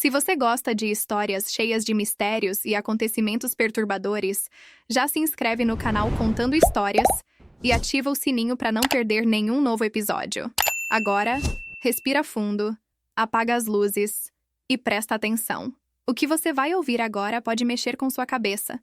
Se você gosta de histórias cheias de mistérios e acontecimentos perturbadores, já se inscreve no canal Contando Histórias e ativa o sininho para não perder nenhum novo episódio. Agora, respira fundo, apaga as luzes e presta atenção. O que você vai ouvir agora pode mexer com sua cabeça.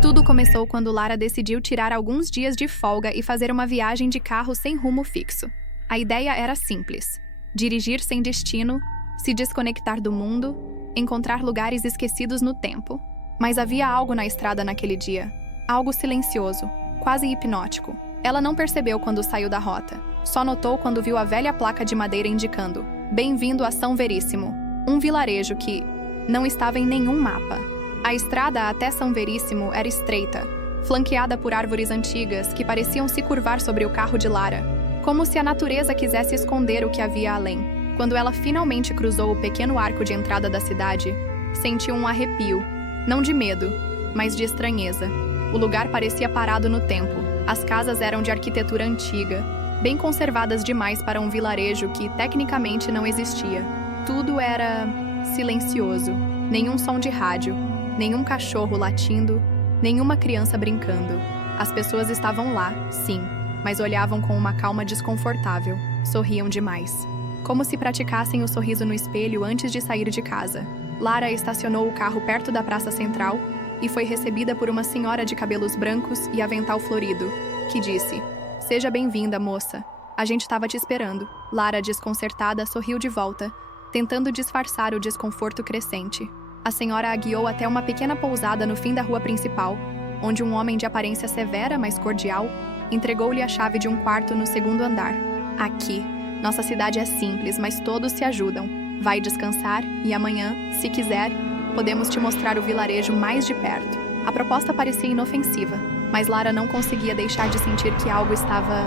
Tudo começou quando Lara decidiu tirar alguns dias de folga e fazer uma viagem de carro sem rumo fixo. A ideia era simples: dirigir sem destino, se desconectar do mundo, encontrar lugares esquecidos no tempo. Mas havia algo na estrada naquele dia. Algo silencioso, quase hipnótico. Ela não percebeu quando saiu da rota. Só notou quando viu a velha placa de madeira indicando: "Bem-vindo a São Veríssimo", um vilarejo que não estava em nenhum mapa. A estrada até São Veríssimo era estreita, flanqueada por árvores antigas que pareciam se curvar sobre o carro de Lara, como se a natureza quisesse esconder o que havia além. Quando ela finalmente cruzou o pequeno arco de entrada da cidade, sentiu um arrepio, não de medo, mas de estranheza. O lugar parecia parado no tempo. As casas eram de arquitetura antiga, bem conservadas demais para um vilarejo que tecnicamente não existia. Tudo era silencioso, nenhum som de rádio, nenhum cachorro latindo, nenhuma criança brincando. As pessoas estavam lá, sim, mas olhavam com uma calma desconfortável, sorriam demais. Como se praticassem o sorriso no espelho antes de sair de casa. Lara estacionou o carro perto da praça central e foi recebida por uma senhora de cabelos brancos e avental florido, que disse: "Seja bem-vinda, moça. A gente estava te esperando." Lara, desconcertada, sorriu de volta, tentando disfarçar o desconforto crescente. A senhora a guiou até uma pequena pousada no fim da rua principal, onde um homem de aparência severa, mas cordial, entregou-lhe a chave de um quarto no segundo andar. "Aqui, nossa cidade é simples, mas todos se ajudam. Vai descansar e amanhã, se quiser, podemos te mostrar o vilarejo mais de perto." A proposta parecia inofensiva, mas Lara não conseguia deixar de sentir que algo estava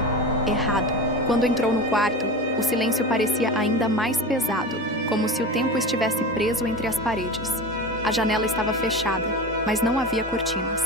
errado. Quando entrou no quarto, o silêncio parecia ainda mais pesado, como se o tempo estivesse preso entre as paredes. A janela estava fechada, mas não havia cortinas.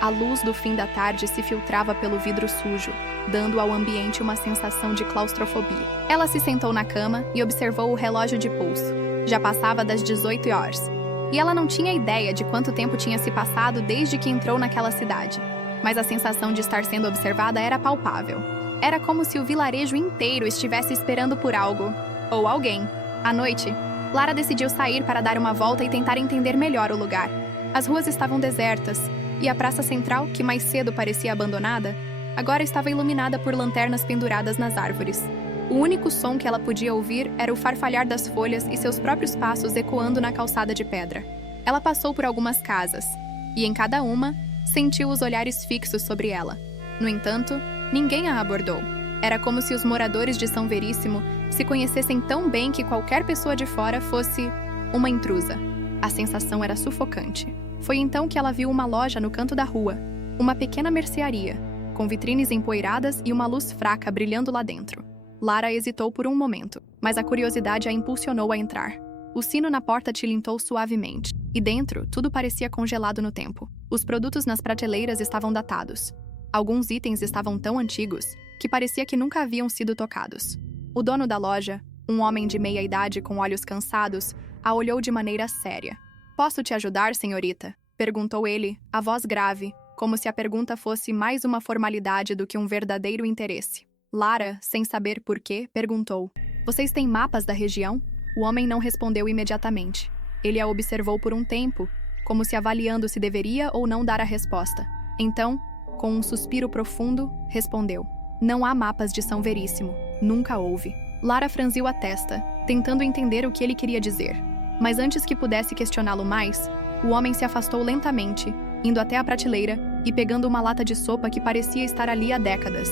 A luz do fim da tarde se filtrava pelo vidro sujo, dando ao ambiente uma sensação de claustrofobia. Ela se sentou na cama e observou o relógio de pulso. Já passava das 18 horas. E ela não tinha ideia de quanto tempo tinha se passado desde que entrou naquela cidade. Mas a sensação de estar sendo observada era palpável. Era como se o vilarejo inteiro estivesse esperando por algo, ou alguém. À noite, Lara decidiu sair para dar uma volta e tentar entender melhor o lugar. As ruas estavam desertas, e a praça central, que mais cedo parecia abandonada, agora estava iluminada por lanternas penduradas nas árvores. O único som que ela podia ouvir era o farfalhar das folhas e seus próprios passos ecoando na calçada de pedra. Ela passou por algumas casas, e em cada uma, sentiu os olhares fixos sobre ela. No entanto, ninguém a abordou. Era como se os moradores de São Veríssimo se conhecessem tão bem que qualquer pessoa de fora fosse uma intrusa. A sensação era sufocante. Foi então que ela viu uma loja no canto da rua, uma pequena mercearia, com vitrines empoeiradas e uma luz fraca brilhando lá dentro. Lara hesitou por um momento, mas a curiosidade a impulsionou a entrar. O sino na porta tilintou suavemente, e dentro tudo parecia congelado no tempo. Os produtos nas prateleiras estavam datados. Alguns itens estavam tão antigos que parecia que nunca haviam sido tocados. O dono da loja, um homem de meia idade com olhos cansados, a olhou de maneira séria. "Posso te ajudar, senhorita?" perguntou ele, a voz grave, como se a pergunta fosse mais uma formalidade do que um verdadeiro interesse. Lara, sem saber por quê, perguntou: "Vocês têm mapas da região?" O homem não respondeu imediatamente. Ele a observou por um tempo, como se avaliando se deveria ou não dar a resposta. Então, com um suspiro profundo, respondeu: "Não há mapas de São Veríssimo. Nunca houve." Lara franziu a testa, tentando entender o que ele queria dizer. Mas antes que pudesse questioná-lo mais, o homem se afastou lentamente, indo até a prateleira e pegando uma lata de sopa que parecia estar ali há décadas.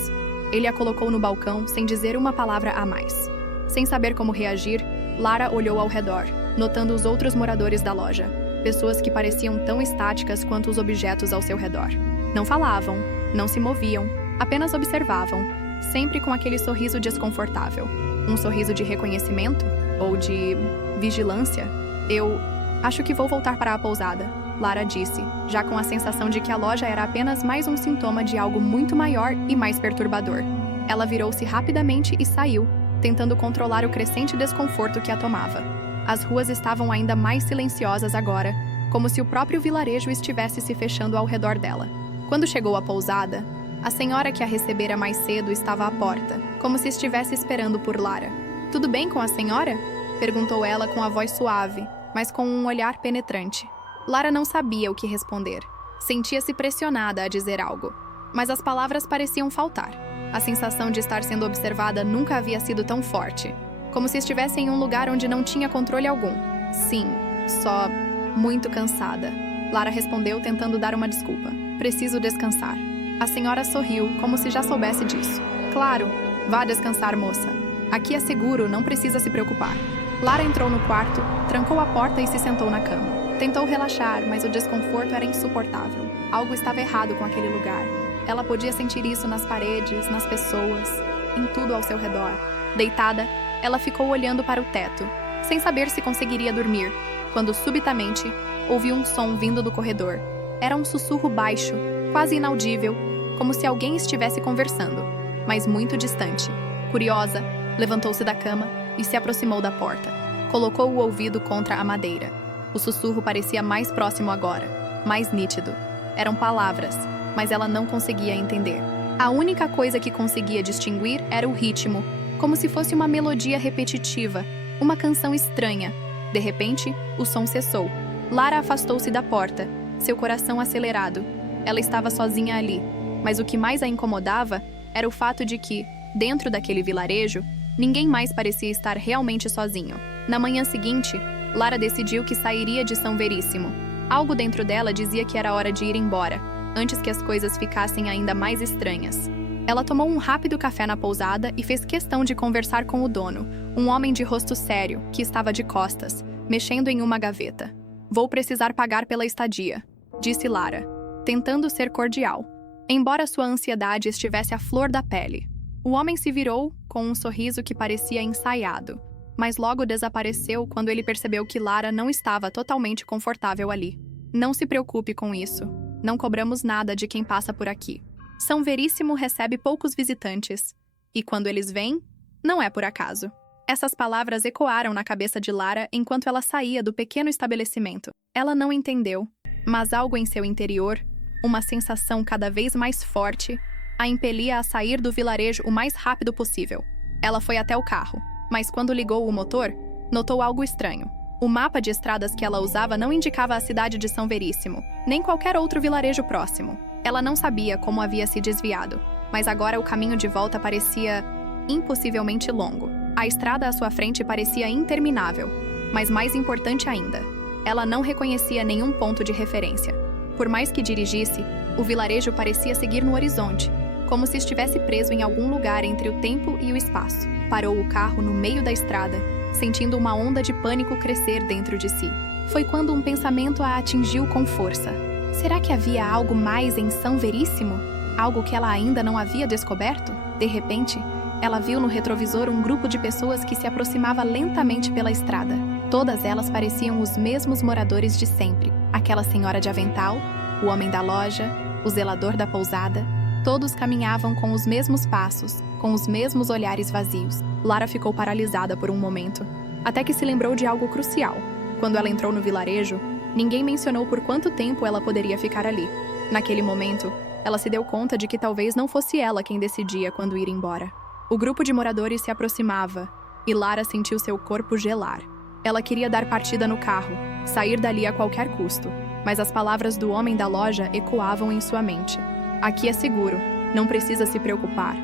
Ele a colocou no balcão sem dizer uma palavra a mais. Sem saber como reagir, Lara olhou ao redor, notando os outros moradores da loja, pessoas que pareciam tão estáticas quanto os objetos ao seu redor. Não falavam, não se moviam, apenas observavam, sempre com aquele sorriso desconfortável. Um sorriso de reconhecimento? Ou de vigilância? "Eu acho que vou voltar para a pousada", Lara disse, já com a sensação de que a loja era apenas mais um sintoma de algo muito maior e mais perturbador. Ela virou-se rapidamente e saiu, tentando controlar o crescente desconforto que a tomava. As ruas estavam ainda mais silenciosas agora, como se o próprio vilarejo estivesse se fechando ao redor dela. Quando chegou à pousada, a senhora que a recebera mais cedo estava à porta, como se estivesse esperando por Lara. "Tudo bem com a senhora?" perguntou ela com a voz suave, mas com um olhar penetrante. Lara não sabia o que responder. Sentia-se pressionada a dizer algo, mas as palavras pareciam faltar. A sensação de estar sendo observada nunca havia sido tão forte, como se estivesse em um lugar onde não tinha controle algum. "Sim, só muito cansada", Lara respondeu, tentando dar uma desculpa. "Preciso descansar." A senhora sorriu, como se já soubesse disso. "Claro, vá descansar, moça. Aqui é seguro, não precisa se preocupar." Lara entrou no quarto, trancou a porta e se sentou na cama. Tentou relaxar, mas o desconforto era insuportável. Algo estava errado com aquele lugar. Ela podia sentir isso nas paredes, nas pessoas, em tudo ao seu redor. Deitada, ela ficou olhando para o teto, sem saber se conseguiria dormir, quando subitamente ouviu um som vindo do corredor. Era um sussurro baixo, quase inaudível, como se alguém estivesse conversando, mas muito distante. Curiosa, levantou-se da cama e se aproximou da porta. Colocou o ouvido contra a madeira. O sussurro parecia mais próximo agora, mais nítido. Eram palavras, mas ela não conseguia entender. A única coisa que conseguia distinguir era o ritmo, como se fosse uma melodia repetitiva, uma canção estranha. De repente, o som cessou. Lara afastou-se da porta, seu coração acelerado. Ela estava sozinha ali, mas o que mais a incomodava era o fato de que, dentro daquele vilarejo, ninguém mais parecia estar realmente sozinho. Na manhã seguinte, Lara decidiu que sairia de São Veríssimo. Algo dentro dela dizia que era hora de ir embora, antes que as coisas ficassem ainda mais estranhas. Ela tomou um rápido café na pousada e fez questão de conversar com o dono, um homem de rosto sério, que estava de costas, mexendo em uma gaveta. "Vou precisar pagar pela estadia", disse Lara, tentando ser cordial, embora sua ansiedade estivesse à flor da pele. O homem se virou com um sorriso que parecia ensaiado, mas logo desapareceu quando ele percebeu que Lara não estava totalmente confortável ali. "Não se preocupe com isso. Não cobramos nada de quem passa por aqui. São Veríssimo recebe poucos visitantes, e quando eles vêm, não é por acaso." Essas palavras ecoaram na cabeça de Lara enquanto ela saía do pequeno estabelecimento. Ela não entendeu, mas algo em seu interior, uma sensação cada vez mais forte, a impelia a sair do vilarejo o mais rápido possível. Ela foi até o carro, mas quando ligou o motor, notou algo estranho. O mapa de estradas que ela usava não indicava a cidade de São Veríssimo, nem qualquer outro vilarejo próximo. Ela não sabia como havia se desviado, mas agora o caminho de volta parecia impossivelmente longo. A estrada à sua frente parecia interminável, mas mais importante ainda, ela não reconhecia nenhum ponto de referência. Por mais que dirigisse, o vilarejo parecia seguir no horizonte, como se estivesse preso em algum lugar entre o tempo e o espaço. Parou o carro no meio da estrada, sentindo uma onda de pânico crescer dentro de si. Foi quando um pensamento a atingiu com força. Será que havia algo mais em São Veríssimo? Algo que ela ainda não havia descoberto? De repente, ela viu no retrovisor um grupo de pessoas que se aproximava lentamente pela estrada. Todas elas pareciam os mesmos moradores de sempre. Aquela senhora de avental, o homem da loja, o zelador da pousada. Todos caminhavam com os mesmos passos, com os mesmos olhares vazios. Lara ficou paralisada por um momento, até que se lembrou de algo crucial. Quando ela entrou no vilarejo, ninguém mencionou por quanto tempo ela poderia ficar ali. Naquele momento, ela se deu conta de que talvez não fosse ela quem decidia quando ir embora. O grupo de moradores se aproximava, e Lara sentiu seu corpo gelar. Ela queria dar partida no carro, sair dali a qualquer custo, mas as palavras do homem da loja ecoavam em sua mente. "Aqui é seguro, não precisa se preocupar."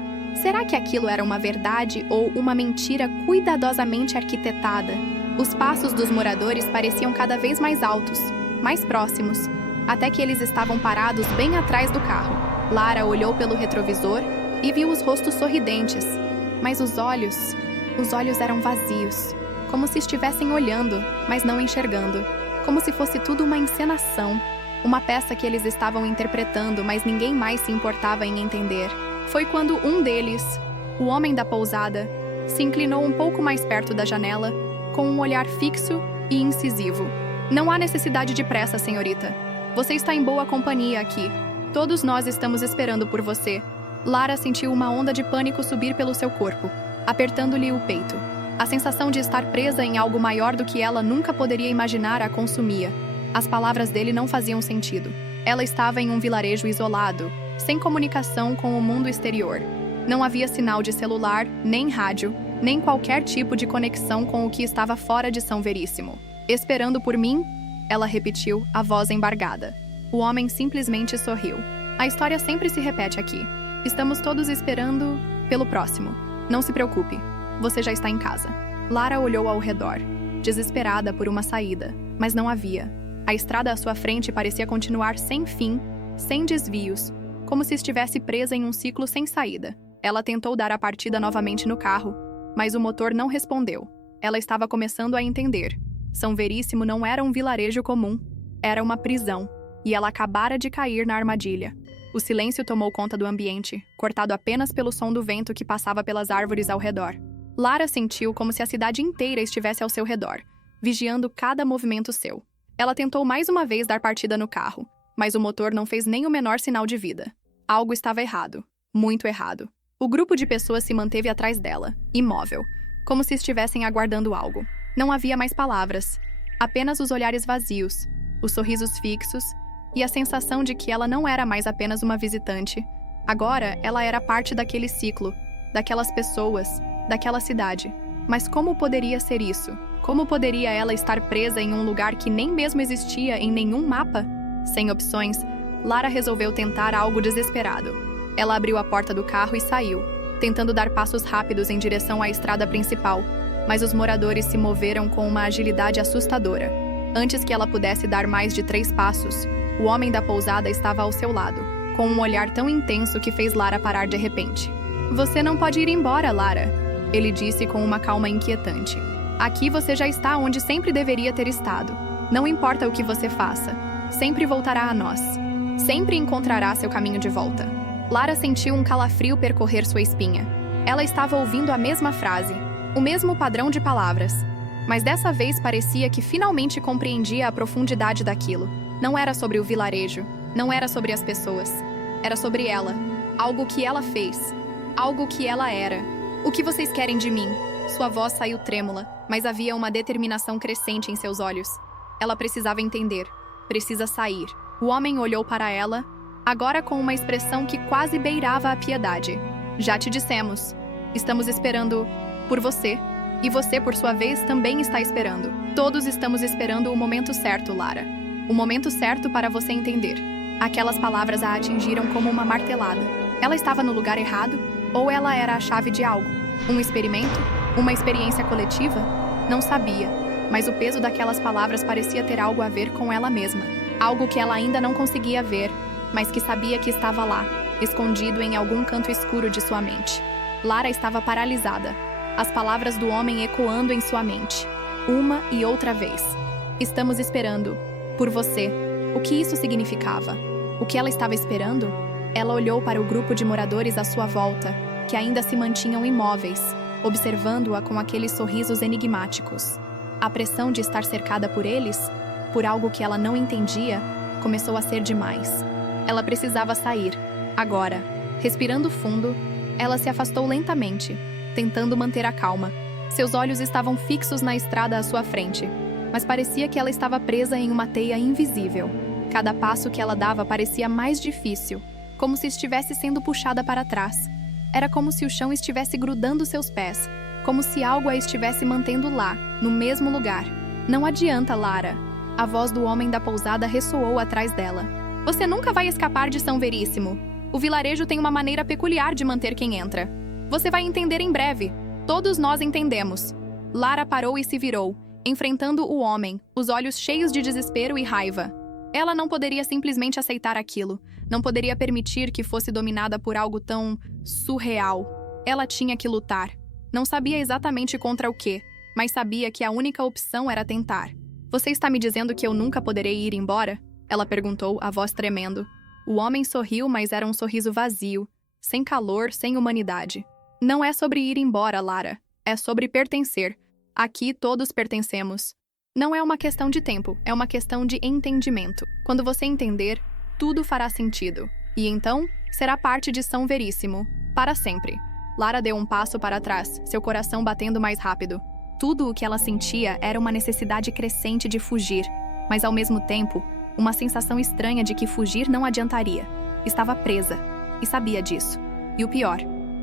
Será que aquilo era uma verdade ou uma mentira cuidadosamente arquitetada? Os passos dos moradores pareciam cada vez mais altos, mais próximos, até que eles estavam parados bem atrás do carro. Lara olhou pelo retrovisor e viu os rostos sorridentes, mas os olhos eram vazios, como se estivessem olhando, mas não enxergando, como se fosse tudo uma encenação, uma peça que eles estavam interpretando, mas ninguém mais se importava em entender. Foi quando um deles, o homem da pousada, se inclinou um pouco mais perto da janela, com um olhar fixo e incisivo. "Não há necessidade de pressa, senhorita. Você está em boa companhia aqui. Todos nós estamos esperando por você." Lara sentiu uma onda de pânico subir pelo seu corpo. apertando-lhe o peito. A sensação de estar presa em algo maior do que ela nunca poderia imaginar a consumia. As palavras dele não faziam sentido. Ela estava em um vilarejo isolado, sem comunicação com o mundo exterior. Não havia sinal de celular, nem rádio, nem qualquer tipo de conexão com o que estava fora de São Veríssimo. Esperando por mim? Ela repetiu, a voz embargada. O homem simplesmente sorriu. A história sempre se repete aqui. Estamos todos esperando pelo próximo. Não se preocupe, você já está em casa. Lara olhou ao redor, desesperada por uma saída, mas não havia. A estrada à sua frente parecia continuar sem fim, sem desvios, como se estivesse presa em um ciclo sem saída. Ela tentou dar a partida novamente no carro, mas o motor não respondeu. Ela estava começando a entender. São Veríssimo não era um vilarejo comum, era uma prisão, e ela acabara de cair na armadilha. O silêncio tomou conta do ambiente, cortado apenas pelo som do vento que passava pelas árvores ao redor. Lara sentiu como se a cidade inteira estivesse ao seu redor, vigiando cada movimento seu. Ela tentou mais uma vez dar partida no carro, mas o motor não fez nem o menor sinal de vida. Algo estava errado, muito errado. O grupo de pessoas se manteve atrás dela, imóvel, como se estivessem aguardando algo. Não havia mais palavras, apenas os olhares vazios, os sorrisos fixos e a sensação de que ela não era mais apenas uma visitante. Agora, ela era parte daquele ciclo, daquelas pessoas, daquela cidade. Mas como poderia ser isso? Como poderia ela estar presa em um lugar que nem mesmo existia em nenhum mapa? Sem opções, Lara resolveu tentar algo desesperado. Ela abriu a porta do carro e saiu, tentando dar passos rápidos em direção à estrada principal, mas os moradores se moveram com uma agilidade assustadora. Antes que ela pudesse dar mais de 3 passos, o homem da pousada estava ao seu lado, com um olhar tão intenso que fez Lara parar de repente. "Você não pode ir embora, Lara", ele disse com uma calma inquietante. "Aqui você já está onde sempre deveria ter estado. Não importa o que você faça, sempre voltará a nós. Sempre encontrará seu caminho de volta." Lara sentiu um calafrio percorrer sua espinha. Ela estava ouvindo a mesma frase, o mesmo padrão de palavras, mas dessa vez parecia que finalmente compreendia a profundidade daquilo. Não era sobre o vilarejo, não era sobre as pessoas. Era sobre ela, algo que ela fez, algo que ela era. "O que vocês querem de mim?" Sua voz saiu trêmula, mas havia uma determinação crescente em seus olhos. Ela precisava entender, precisa sair. O homem olhou para ela, agora com uma expressão que quase beirava a piedade. "Já te dissemos, estamos esperando por você, e você, por sua vez, também está esperando. Todos estamos esperando o momento certo, Lara. O momento certo para você entender." Aquelas palavras a atingiram como uma martelada. Ela estava no lugar errado? Ou ela era a chave de algo? Um experimento? Uma experiência coletiva? Não sabia, mas o peso daquelas palavras parecia ter algo a ver com ela mesma. Algo que ela ainda não conseguia ver, mas que sabia que estava lá, escondido em algum canto escuro de sua mente. Lara estava paralisada, as palavras do homem ecoando em sua mente, uma e outra vez. "Estamos esperando por você." O que isso significava? O que ela estava esperando? Ela olhou para o grupo de moradores à sua volta, que ainda se mantinham imóveis, observando-a com aqueles sorrisos enigmáticos. A pressão de estar cercada por eles, por algo que ela não entendia, começou a ser demais. Ela precisava sair, agora. Respirando fundo, ela se afastou lentamente, tentando manter a calma. Seus olhos estavam fixos na estrada à sua frente, mas parecia que ela estava presa em uma teia invisível. Cada passo que ela dava parecia mais difícil, como se estivesse sendo puxada para trás. Era como se o chão estivesse grudando seus pés, como se algo a estivesse mantendo lá, no mesmo lugar. "Não adianta, Lara." A voz do homem da pousada ressoou atrás dela. "Você nunca vai escapar de São Veríssimo. O vilarejo tem uma maneira peculiar de manter quem entra. Você vai entender em breve. Todos nós entendemos." Lara parou e se virou, enfrentando o homem, os olhos cheios de desespero e raiva. Ela não poderia simplesmente aceitar aquilo. Não poderia permitir que fosse dominada por algo tão surreal. Ela tinha que lutar. Não sabia exatamente contra o quê, mas sabia que a única opção era tentar. "Você está me dizendo que eu nunca poderei ir embora?" Ela perguntou, a voz tremendo. O homem sorriu, mas era um sorriso vazio, sem calor, sem humanidade. "Não é sobre ir embora, Lara. É sobre pertencer. Aqui todos pertencemos. Não é uma questão de tempo, é uma questão de entendimento. Quando você entender, tudo fará sentido. E então, será parte de São Veríssimo. Para sempre." Lara deu um passo para trás, seu coração batendo mais rápido. Tudo o que ela sentia era uma necessidade crescente de fugir, mas ao mesmo tempo, uma sensação estranha de que fugir não adiantaria. Estava presa, e sabia disso. E o pior,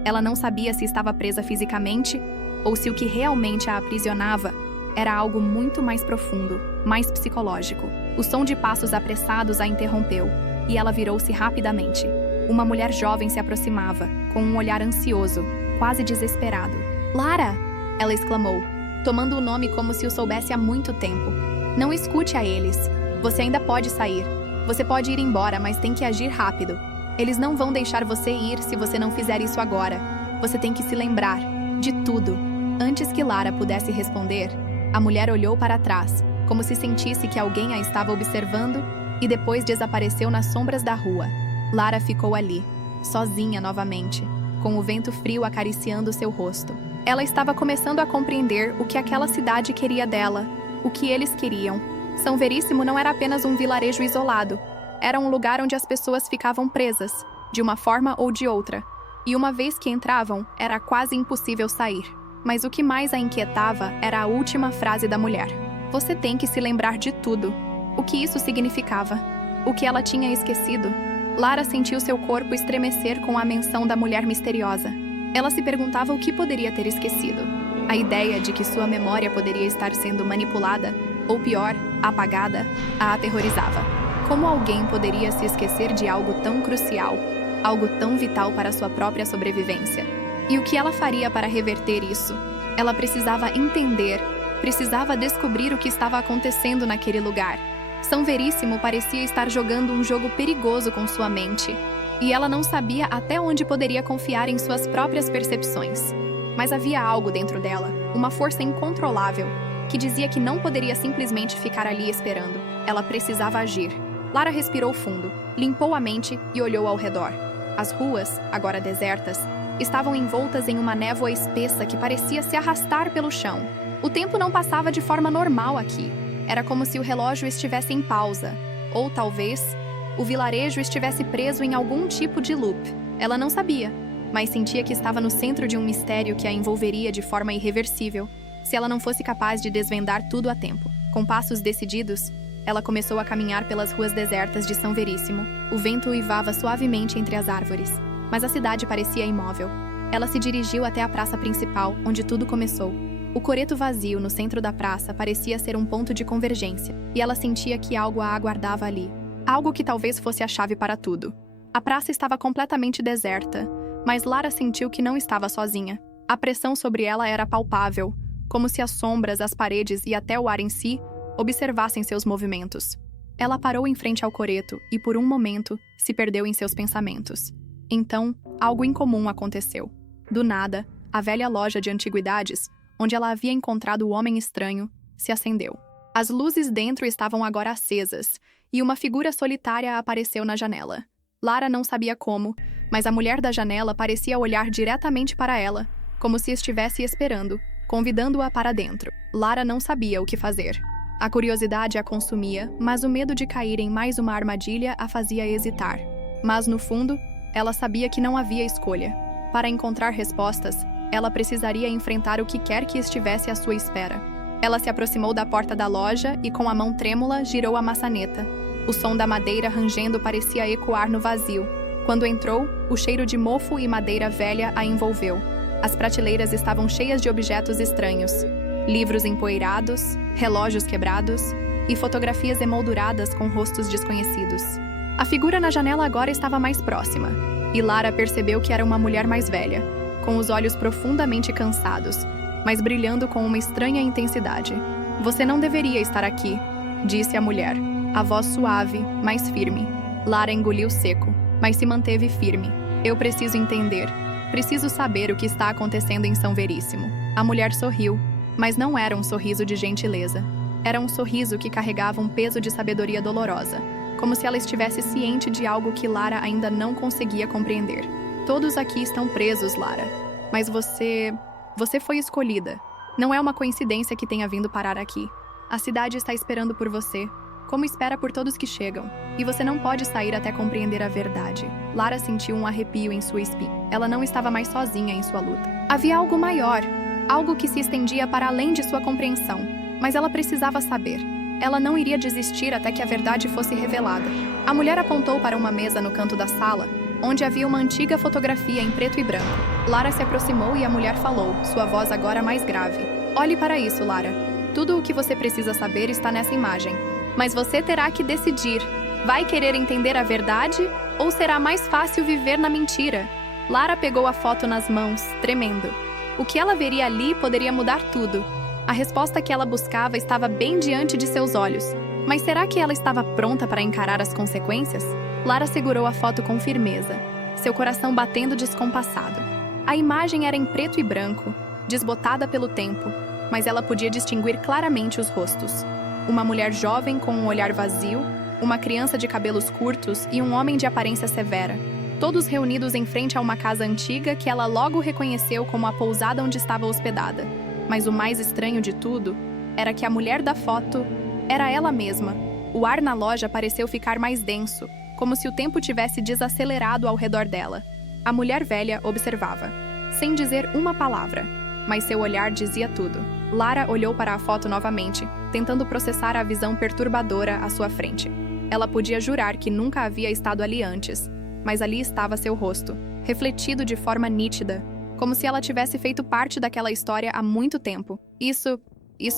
ela não sabia se estava presa fisicamente ou se o que realmente a aprisionava era algo muito mais profundo, mais psicológico. O som de passos apressados a interrompeu, e ela virou-se rapidamente. Uma mulher jovem se aproximava, com um olhar ansioso, quase desesperado. "Lara!" ela exclamou, tomando o nome como se o soubesse há muito tempo. "Não escute a eles. Você ainda pode sair. Você pode ir embora, mas tem que agir rápido. Eles não vão deixar você ir se você não fizer isso agora. Você tem que se lembrar de tudo." Antes que Lara pudesse responder, a mulher olhou para trás, como se sentisse que alguém a estava observando, e depois desapareceu nas sombras da rua. Lara ficou ali, sozinha novamente, com o vento frio acariciando seu rosto. Ela estava começando a compreender o que aquela cidade queria dela, o que eles queriam. São Veríssimo não era apenas um vilarejo isolado. Era um lugar onde as pessoas ficavam presas, de uma forma ou de outra. E uma vez que entravam, era quase impossível sair. Mas o que mais a inquietava era a última frase da mulher. "Você tem que se lembrar de tudo." O que isso significava? O que ela tinha esquecido? Lara sentiu seu corpo estremecer com a menção da mulher misteriosa. Ela se perguntava o que poderia ter esquecido. A ideia de que sua memória poderia estar sendo manipulada, ou pior, apagada, a aterrorizava. Como alguém poderia se esquecer de algo tão crucial, algo tão vital para sua própria sobrevivência? E o que ela faria para reverter isso? Ela precisava entender, precisava descobrir o que estava acontecendo naquele lugar. São Veríssimo parecia estar jogando um jogo perigoso com sua mente, e ela não sabia até onde poderia confiar em suas próprias percepções. Mas havia algo dentro dela, uma força incontrolável, que dizia que não poderia simplesmente ficar ali esperando. Ela precisava agir. Lara respirou fundo, limpou a mente e olhou ao redor. As ruas, agora desertas, estavam envoltas em uma névoa espessa que parecia se arrastar pelo chão. O tempo não passava de forma normal aqui. Era como se o relógio estivesse em pausa, ou talvez o vilarejo estivesse preso em algum tipo de loop. Ela não sabia, mas sentia que estava no centro de um mistério que a envolveria de forma irreversível, se ela não fosse capaz de desvendar tudo a tempo. Com passos decididos, ela começou a caminhar pelas ruas desertas de São Veríssimo. O vento uivava suavemente entre as árvores, mas a cidade parecia imóvel. Ela se dirigiu até a praça principal, onde tudo começou. O coreto vazio no centro da praça parecia ser um ponto de convergência, e ela sentia que algo a aguardava ali. Algo que talvez fosse a chave para tudo. A praça estava completamente deserta, mas Lara sentiu que não estava sozinha. A pressão sobre ela era palpável, como se as sombras, as paredes e até o ar em si observassem seus movimentos. Ela parou em frente ao coreto e, por um momento, se perdeu em seus pensamentos. Então, algo incomum aconteceu. Do nada, a velha loja de antiguidades, onde ela havia encontrado o homem estranho, se acendeu. As luzes dentro estavam agora acesas, e uma figura solitária apareceu na janela. Lara não sabia como, mas a mulher da janela parecia olhar diretamente para ela, como se estivesse esperando, convidando-a para dentro. Lara não sabia o que fazer. A curiosidade a consumia, mas o medo de cair em mais uma armadilha a fazia hesitar. Mas, no fundo, ela sabia que não havia escolha. Para encontrar respostas, ela precisaria enfrentar o que quer que estivesse à sua espera. Ela se aproximou da porta da loja e, com a mão trêmula, girou a maçaneta. O som da madeira rangendo parecia ecoar no vazio. Quando entrou, o cheiro de mofo e madeira velha a envolveu. As prateleiras estavam cheias de objetos estranhos. Livros empoeirados, relógios quebrados e fotografias emolduradas com rostos desconhecidos. A figura na janela agora estava mais próxima, e Lara percebeu que era uma mulher mais velha, com os olhos profundamente cansados, mas brilhando com uma estranha intensidade. "Você não deveria estar aqui", disse a mulher, a voz suave, mais firme. Lara engoliu seco, mas se manteve firme. "Eu preciso entender. Preciso saber o que está acontecendo em São Veríssimo." A mulher sorriu, mas não era um sorriso de gentileza. Era um sorriso que carregava um peso de sabedoria dolorosa, como se ela estivesse ciente de algo que Lara ainda não conseguia compreender. "Todos aqui estão presos, Lara. Mas você foi escolhida. Não é uma coincidência que tenha vindo parar aqui. A cidade está esperando por você. como espera por todos que chegam. E você não pode sair até compreender a verdade. Lara sentiu um arrepio em sua espinha. Ela não estava mais sozinha em sua luta. Havia algo maior, algo que se estendia para além de sua compreensão. Mas ela precisava saber. Ela não iria desistir até que a verdade fosse revelada. A mulher apontou para uma mesa no canto da sala, onde havia uma antiga fotografia em preto e branco. Lara se aproximou e a mulher falou, sua voz agora mais grave. Olhe para isso, Lara. Tudo o que você precisa saber está nessa imagem. Mas você terá que decidir. Vai querer entender a verdade ou será mais fácil viver na mentira? Lara pegou a foto nas mãos, tremendo. O que ela veria ali poderia mudar tudo. A resposta que ela buscava estava bem diante de seus olhos. Mas será que ela estava pronta para encarar as consequências? Lara segurou a foto com firmeza, seu coração batendo descompassado. A imagem era em preto e branco, desbotada pelo tempo, mas ela podia distinguir claramente os rostos. Uma mulher jovem com um olhar vazio, uma criança de cabelos curtos e um homem de aparência severa, todos reunidos em frente a uma casa antiga que ela logo reconheceu como a pousada onde estava hospedada. Mas o mais estranho de tudo era que a mulher da foto era ela mesma. O ar na loja pareceu ficar mais denso, como se o tempo tivesse desacelerado ao redor dela. A mulher velha observava, sem dizer uma palavra, mas seu olhar dizia tudo. Lara olhou para a foto novamente, tentando processar a visão perturbadora à sua frente. Ela podia jurar que nunca havia estado ali antes, mas ali estava seu rosto, refletido de forma nítida, como se ela tivesse feito parte daquela história há muito tempo. Isso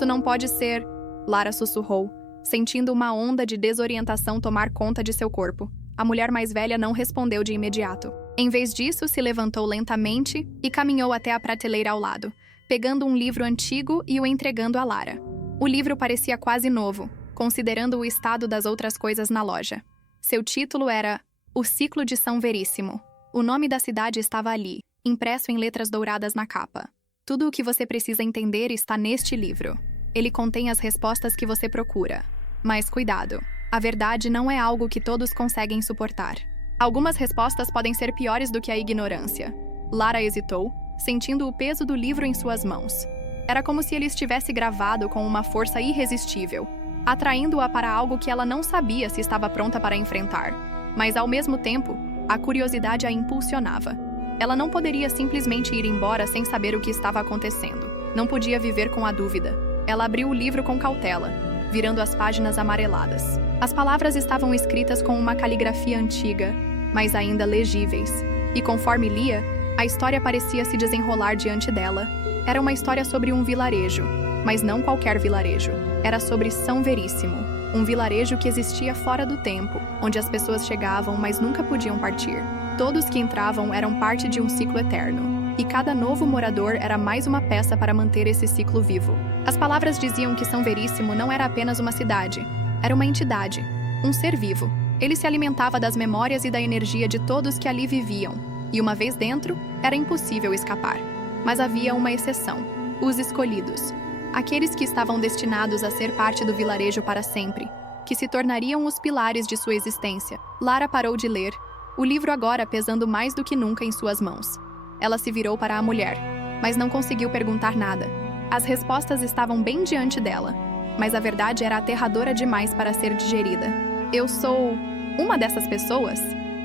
não pode ser, Lara sussurrou, sentindo uma onda de desorientação tomar conta de seu corpo. A mulher mais velha não respondeu de imediato. Em vez disso, se levantou lentamente e caminhou até a prateleira ao lado, pegando um livro antigo e o entregando a Lara. O livro parecia quase novo, considerando o estado das outras coisas na loja. Seu título era O Ciclo de São Veríssimo. O nome da cidade estava ali, impresso em letras douradas na capa. Tudo o que você precisa entender está neste livro. Ele contém as respostas que você procura. Mas cuidado, a verdade não é algo que todos conseguem suportar. Algumas respostas podem ser piores do que a ignorância. Lara hesitou, sentindo o peso do livro em suas mãos. Era como se ele estivesse gravado com uma força irresistível, atraindo-a para algo que ela não sabia se estava pronta para enfrentar. Mas, ao mesmo tempo, a curiosidade a impulsionava. Ela não poderia simplesmente ir embora sem saber o que estava acontecendo. Não podia viver com a dúvida. Ela abriu o livro com cautela, virando as páginas amareladas. As palavras estavam escritas com uma caligrafia antiga, mas ainda legíveis. E conforme lia, a história parecia se desenrolar diante dela. Era uma história sobre um vilarejo, mas não qualquer vilarejo. Era sobre São Veríssimo, um vilarejo que existia fora do tempo, onde as pessoas chegavam, mas nunca podiam partir. Todos que entravam eram parte de um ciclo eterno, e cada novo morador era mais uma peça para manter esse ciclo vivo. As palavras diziam que São Veríssimo não era apenas uma cidade, era uma entidade, um ser vivo. Ele se alimentava das memórias e da energia de todos que ali viviam, e uma vez dentro, era impossível escapar. Mas havia uma exceção: os escolhidos. Aqueles que estavam destinados a ser parte do vilarejo para sempre, que se tornariam os pilares de sua existência. Lara parou de ler, o livro agora pesando mais do que nunca em suas mãos. Ela se virou para a mulher, mas não conseguiu perguntar nada. As respostas estavam bem diante dela, mas a verdade era aterradora demais para ser digerida. Eu sou uma dessas pessoas?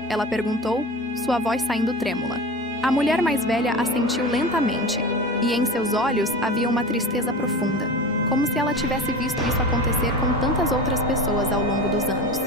Ela perguntou, sua voz saindo trêmula. A mulher mais velha assentiu lentamente, e em seus olhos havia uma tristeza profunda, como se ela tivesse visto isso acontecer com tantas outras pessoas ao longo dos anos.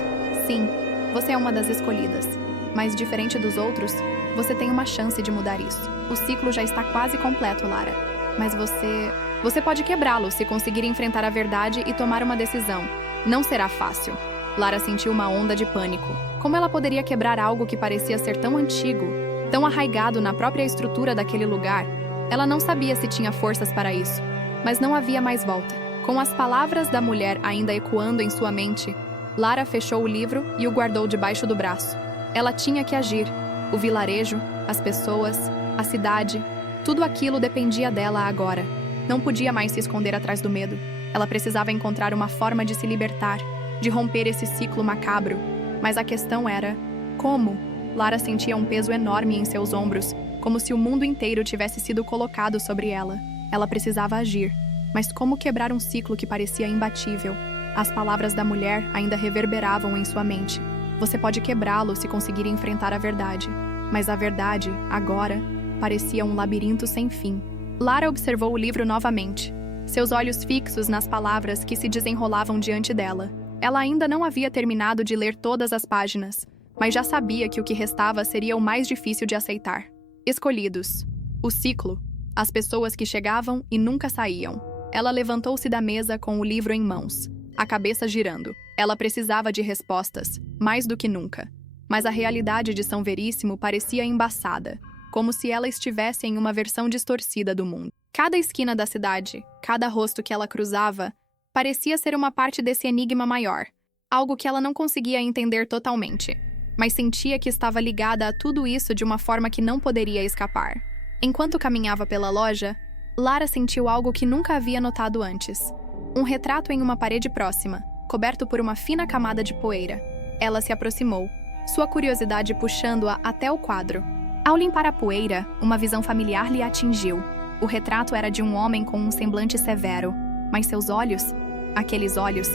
Sim, você é uma das escolhidas, mas diferente dos outros, você tem uma chance de mudar isso. O ciclo já está quase completo, Lara, mas você pode quebrá-lo se conseguir enfrentar a verdade e tomar uma decisão. Não será fácil. Lara sentiu uma onda de pânico. Como ela poderia quebrar algo que parecia ser tão antigo, tão arraigado na própria estrutura daquele lugar? Ela não sabia se tinha forças para isso, mas não havia mais volta. Com as palavras da mulher ainda ecoando em sua mente, Lara fechou o livro e o guardou debaixo do braço. Ela tinha que agir. O vilarejo, as pessoas, a cidade, tudo aquilo dependia dela agora. Não podia mais se esconder atrás do medo. Ela precisava encontrar uma forma de se libertar, de romper esse ciclo macabro. Mas a questão era, como? Lara sentia um peso enorme em seus ombros, como se o mundo inteiro tivesse sido colocado sobre ela. Ela precisava agir. Mas como quebrar um ciclo que parecia imbatível? As palavras da mulher ainda reverberavam em sua mente. Você pode quebrá-lo se conseguir enfrentar a verdade. Mas a verdade, agora, parecia um labirinto sem fim. Lara observou o livro novamente, seus olhos fixos nas palavras que se desenrolavam diante dela. Ela ainda não havia terminado de ler todas as páginas, mas já sabia que o que restava seria o mais difícil de aceitar. Escolhidos. O ciclo. As pessoas que chegavam e nunca saíam. Ela levantou-se da mesa com o livro em mãos, a cabeça girando. Ela precisava de respostas, mais do que nunca. Mas a realidade de São Veríssimo parecia embaçada, como se ela estivesse em uma versão distorcida do mundo. Cada esquina da cidade, cada rosto que ela cruzava, parecia ser uma parte desse enigma maior, algo que ela não conseguia entender totalmente, mas sentia que estava ligada a tudo isso de uma forma que não poderia escapar. Enquanto caminhava pela loja, Lara sentiu algo que nunca havia notado antes. Um retrato em uma parede próxima, coberto por uma fina camada de poeira. Ela se aproximou, sua curiosidade puxando-a até o quadro. Ao limpar a poeira, uma visão familiar lhe atingiu. O retrato era de um homem com um semblante severo, mas seus olhos, aqueles olhos,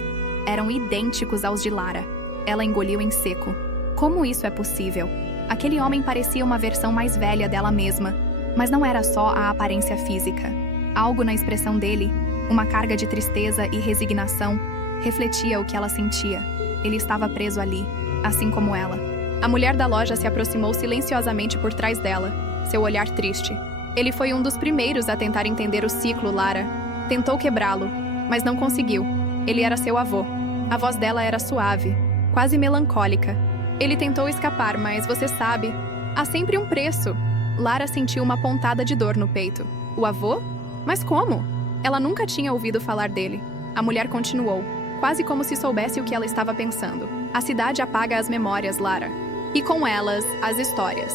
eram idênticos aos de Lara. Ela engoliu em seco. Como isso é possível? Aquele homem parecia uma versão mais velha dela mesma, mas não era só a aparência física. Algo na expressão dele, uma carga de tristeza e resignação, refletia o que ela sentia. Ele estava preso ali, assim como ela. A mulher da loja se aproximou silenciosamente por trás dela, seu olhar triste. Ele foi um dos primeiros a tentar entender o ciclo, Lara. Tentou quebrá-lo, mas não conseguiu. Ele era seu avô. A voz dela era suave, quase melancólica. Ele tentou escapar, mas você sabe, há sempre um preço. Lara sentiu uma pontada de dor no peito. O avô? Mas como? Ela nunca tinha ouvido falar dele. A mulher continuou, quase como se soubesse o que ela estava pensando. A cidade apaga as memórias, Lara. E com elas, as histórias.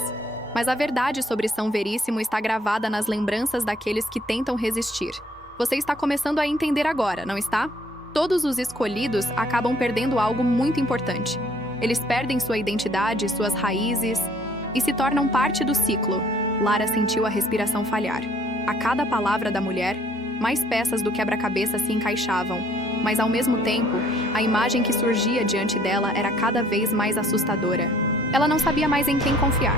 Mas a verdade sobre São Veríssimo está gravada nas lembranças daqueles que tentam resistir. Você está começando a entender agora, não está? Todos os escolhidos acabam perdendo algo muito importante. Eles perdem sua identidade, suas raízes, e se tornam parte do ciclo. Lara sentiu a respiração falhar. A cada palavra da mulher, mais peças do quebra-cabeça se encaixavam, mas ao mesmo tempo, a imagem que surgia diante dela era cada vez mais assustadora. Ela não sabia mais em quem confiar,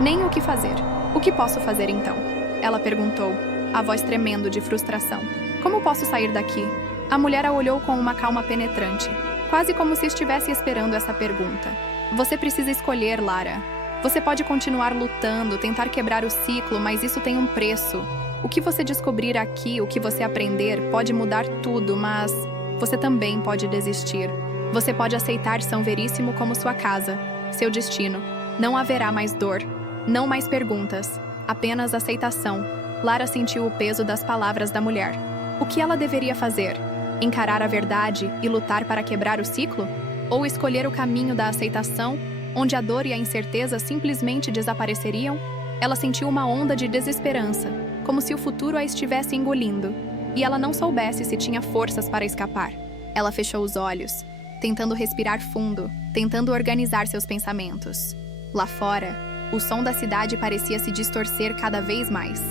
nem o que fazer. O que posso fazer então? Ela perguntou, a voz tremendo de frustração. Como posso sair daqui? A mulher a olhou com uma calma penetrante, quase como se estivesse esperando essa pergunta. Você precisa escolher, Lara. Você pode continuar lutando, tentar quebrar o ciclo, mas isso tem um preço. O que você descobrir aqui, o que você aprender, pode mudar tudo, mas você também pode desistir. Você pode aceitar São Veríssimo como sua casa, seu destino. Não haverá mais dor, não mais perguntas, apenas aceitação. Lara sentiu o peso das palavras da mulher. O que ela deveria fazer? Encarar a verdade e lutar para quebrar o ciclo? Ou escolher o caminho da aceitação, onde a dor e a incerteza simplesmente desapareceriam? Ela sentiu uma onda de desesperança, como se o futuro a estivesse engolindo, e ela não soubesse se tinha forças para escapar. Ela fechou os olhos, tentando respirar fundo, tentando organizar seus pensamentos. Lá fora, o som da cidade parecia se distorcer cada vez mais.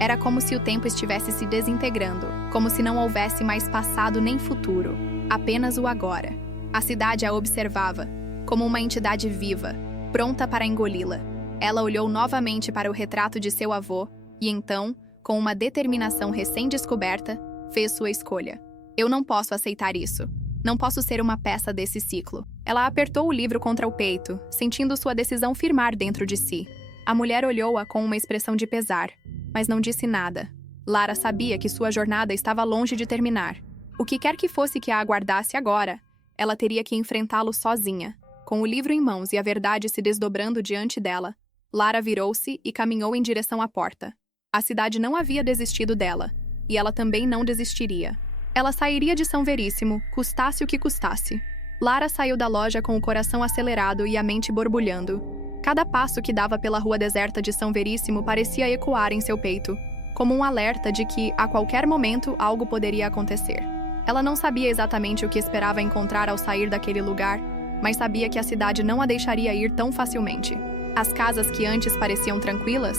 Era como se o tempo estivesse se desintegrando, como se não houvesse mais passado nem futuro, apenas o agora. A cidade a observava, como uma entidade viva, pronta para engoli-la. Ela olhou novamente para o retrato de seu avô e então, com uma determinação recém-descoberta, fez sua escolha. Eu não posso aceitar isso. Não posso ser uma peça desse ciclo. Ela apertou o livro contra o peito, sentindo sua decisão firmar dentro de si. A mulher olhou-a com uma expressão de pesar, mas não disse nada. Lara sabia que sua jornada estava longe de terminar. O que quer que fosse que a aguardasse agora, ela teria que enfrentá-lo sozinha. Com o livro em mãos e a verdade se desdobrando diante dela, Lara virou-se e caminhou em direção à porta. A cidade não havia desistido dela, e ela também não desistiria. Ela sairia de São Veríssimo, custasse o que custasse. Lara saiu da loja com o coração acelerado e a mente borbulhando. Cada passo que dava pela rua deserta de São Veríssimo parecia ecoar em seu peito, como um alerta de que, a qualquer momento, algo poderia acontecer. Ela não sabia exatamente o que esperava encontrar ao sair daquele lugar, mas sabia que a cidade não a deixaria ir tão facilmente. As casas que antes pareciam tranquilas,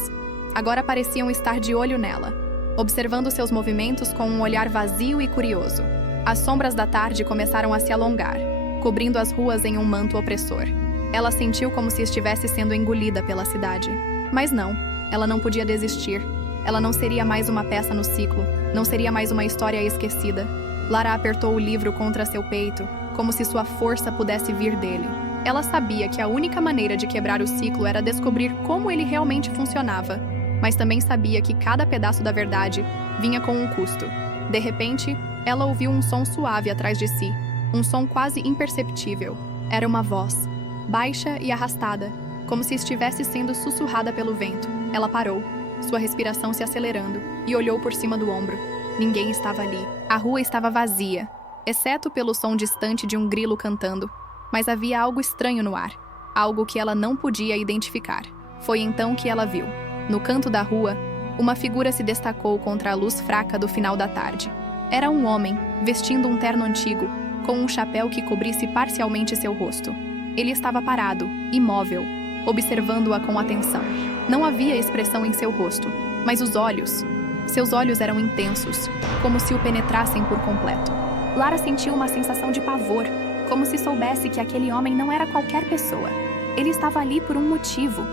agora pareciam estar de olho nela, observando seus movimentos com um olhar vazio e curioso. As sombras da tarde começaram a se alongar, cobrindo as ruas em um manto opressor. Ela sentiu como se estivesse sendo engolida pela cidade. Mas não, ela não podia desistir. Ela não seria mais uma peça no ciclo, não seria mais uma história esquecida. Lara apertou o livro contra seu peito, como se sua força pudesse vir dele. Ela sabia que a única maneira de quebrar o ciclo era descobrir como ele realmente funcionava, mas também sabia que cada pedaço da verdade vinha com um custo. De repente, ela ouviu um som suave atrás de si, um som quase imperceptível. Era uma voz, baixa e arrastada, como se estivesse sendo sussurrada pelo vento. Ela parou, sua respiração se acelerando, e olhou por cima do ombro. Ninguém estava ali. A rua estava vazia, exceto pelo som distante de um grilo cantando, mas havia algo estranho no ar, algo que ela não podia identificar. Foi então que ela viu. No canto da rua, uma figura se destacou contra a luz fraca do final da tarde. Era um homem, vestindo um terno antigo, com um chapéu que cobrisse parcialmente seu rosto. Ele estava parado, imóvel, observando-a com atenção. Não havia expressão em seu rosto, mas os olhos. Seus olhos eram intensos, como se o penetrassem por completo. Lara sentiu uma sensação de pavor, como se soubesse que aquele homem não era qualquer pessoa. Ele estava ali por um motivo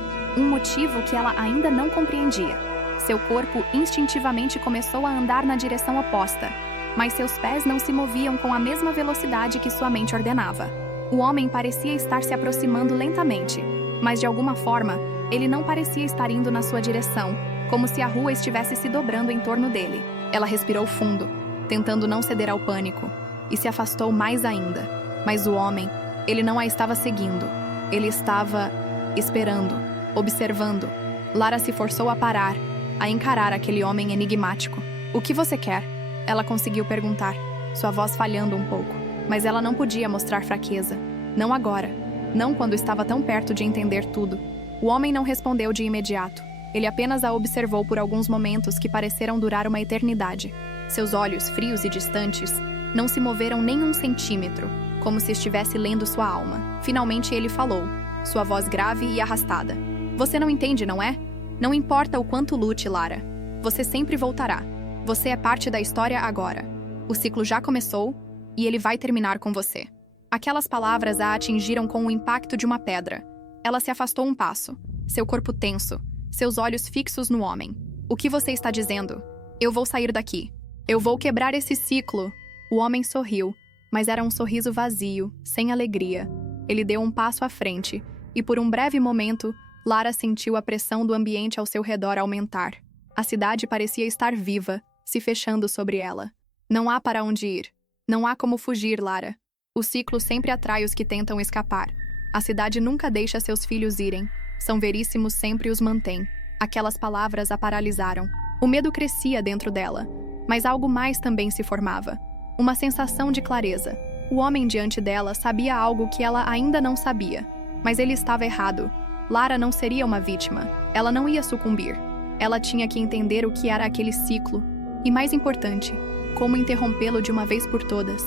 que ela ainda não compreendia. Seu corpo instintivamente começou a andar na direção oposta, mas seus pés não se moviam com a mesma velocidade que sua mente ordenava. O homem parecia estar se aproximando lentamente, mas de alguma forma, ele não parecia estar indo na sua direção, como se a rua estivesse se dobrando em torno dele. Ela respirou fundo, tentando não ceder ao pânico, e se afastou mais ainda. Mas o homem, ele não a estava seguindo. Ele estava esperando, observando. Lara se forçou a parar, a encarar aquele homem enigmático. "O que você quer?" Ela conseguiu perguntar, sua voz falhando um pouco. Mas ela não podia mostrar fraqueza. Não agora. Não quando estava tão perto de entender tudo. O homem não respondeu de imediato. Ele apenas a observou por alguns momentos que pareceram durar uma eternidade. Seus olhos, frios e distantes, não se moveram nem um centímetro, como se estivesse lendo sua alma. Finalmente ele falou, sua voz grave e arrastada. "Você não entende, não é? Não importa o quanto lute, Lara. Você sempre voltará. Você é parte da história agora. O ciclo já começou e ele vai terminar com você." Aquelas palavras a atingiram com o impacto de uma pedra. Ela se afastou um passo, seu corpo tenso, seus olhos fixos no homem. "O que você está dizendo? Eu vou sair daqui. Eu vou quebrar esse ciclo." O homem sorriu, mas era um sorriso vazio, sem alegria. Ele deu um passo à frente, e por um breve momento, Lara sentiu a pressão do ambiente ao seu redor aumentar. A cidade parecia estar viva, se fechando sobre ela. Não há para onde ir. Não há como fugir, Lara. O ciclo sempre atrai os que tentam escapar. A cidade nunca deixa seus filhos irem. São Veríssimo sempre os mantém. Aquelas palavras a paralisaram. O medo crescia dentro dela, mas algo mais também se formava. Uma sensação de clareza. O homem diante dela sabia algo que ela ainda não sabia, mas ele estava errado. Lara não seria uma vítima. Ela não ia sucumbir. Ela tinha que entender o que era aquele ciclo. E mais importante, como interrompê-lo de uma vez por todas.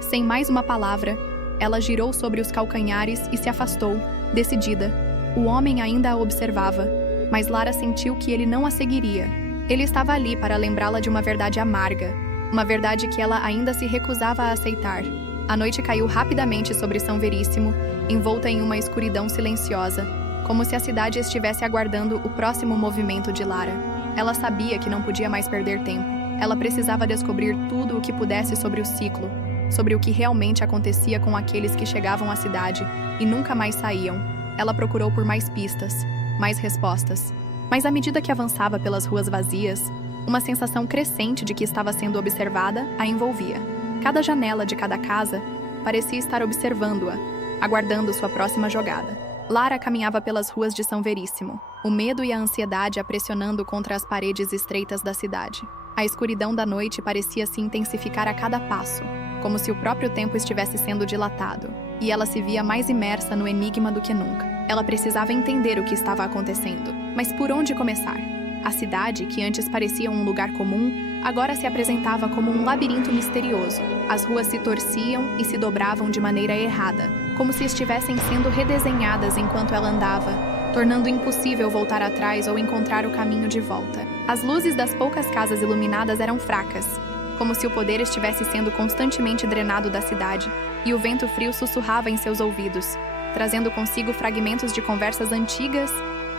Sem mais uma palavra, ela girou sobre os calcanhares e se afastou, decidida. O homem ainda a observava, mas Lara sentiu que ele não a seguiria. Ele estava ali para lembrá-la de uma verdade amarga, uma verdade que ela ainda se recusava a aceitar. A noite caiu rapidamente sobre São Veríssimo, envolta em uma escuridão silenciosa, como se a cidade estivesse aguardando o próximo movimento de Lara. Ela sabia que não podia mais perder tempo. Ela precisava descobrir tudo o que pudesse sobre o ciclo, sobre o que realmente acontecia com aqueles que chegavam à cidade e nunca mais saíam. Ela procurou por mais pistas, mais respostas. Mas à medida que avançava pelas ruas vazias, uma sensação crescente de que estava sendo observada a envolvia. Cada janela de cada casa parecia estar observando-a, aguardando sua próxima jogada. Lara caminhava pelas ruas de São Veríssimo, o medo e a ansiedade a pressionando contra as paredes estreitas da cidade. A escuridão da noite parecia se intensificar a cada passo, como se o próprio tempo estivesse sendo dilatado, e ela se via mais imersa no enigma do que nunca. Ela precisava entender o que estava acontecendo, mas por onde começar? A cidade, que antes parecia um lugar comum, agora se apresentava como um labirinto misterioso. As ruas se torciam e se dobravam de maneira errada, como se estivessem sendo redesenhadas enquanto ela andava, tornando impossível voltar atrás ou encontrar o caminho de volta. As luzes das poucas casas iluminadas eram fracas, como se o poder estivesse sendo constantemente drenado da cidade, e o vento frio sussurrava em seus ouvidos, trazendo consigo fragmentos de conversas antigas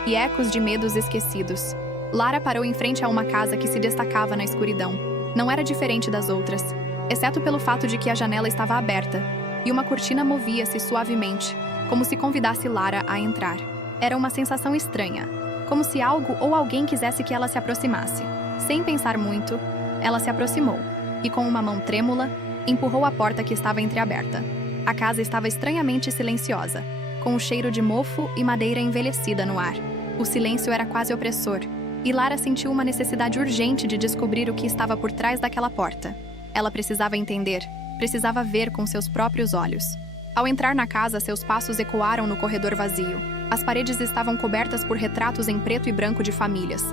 e ecos de medos esquecidos. Lara parou em frente a uma casa que se destacava na escuridão. Não era diferente das outras, exceto pelo fato de que a janela estava aberta, e uma cortina movia-se suavemente, como se convidasse Lara a entrar. Era uma sensação estranha, como se algo ou alguém quisesse que ela se aproximasse. Sem pensar muito, ela se aproximou, e com uma mão trêmula, empurrou a porta que estava entreaberta. A casa estava estranhamente silenciosa, com um cheiro de mofo e madeira envelhecida no ar. O silêncio era quase opressor, e Lara sentiu uma necessidade urgente de descobrir o que estava por trás daquela porta. Ela precisava entender, precisava ver com seus próprios olhos. Ao entrar na casa, seus passos ecoaram no corredor vazio. As paredes estavam cobertas por retratos em preto e branco de famílias,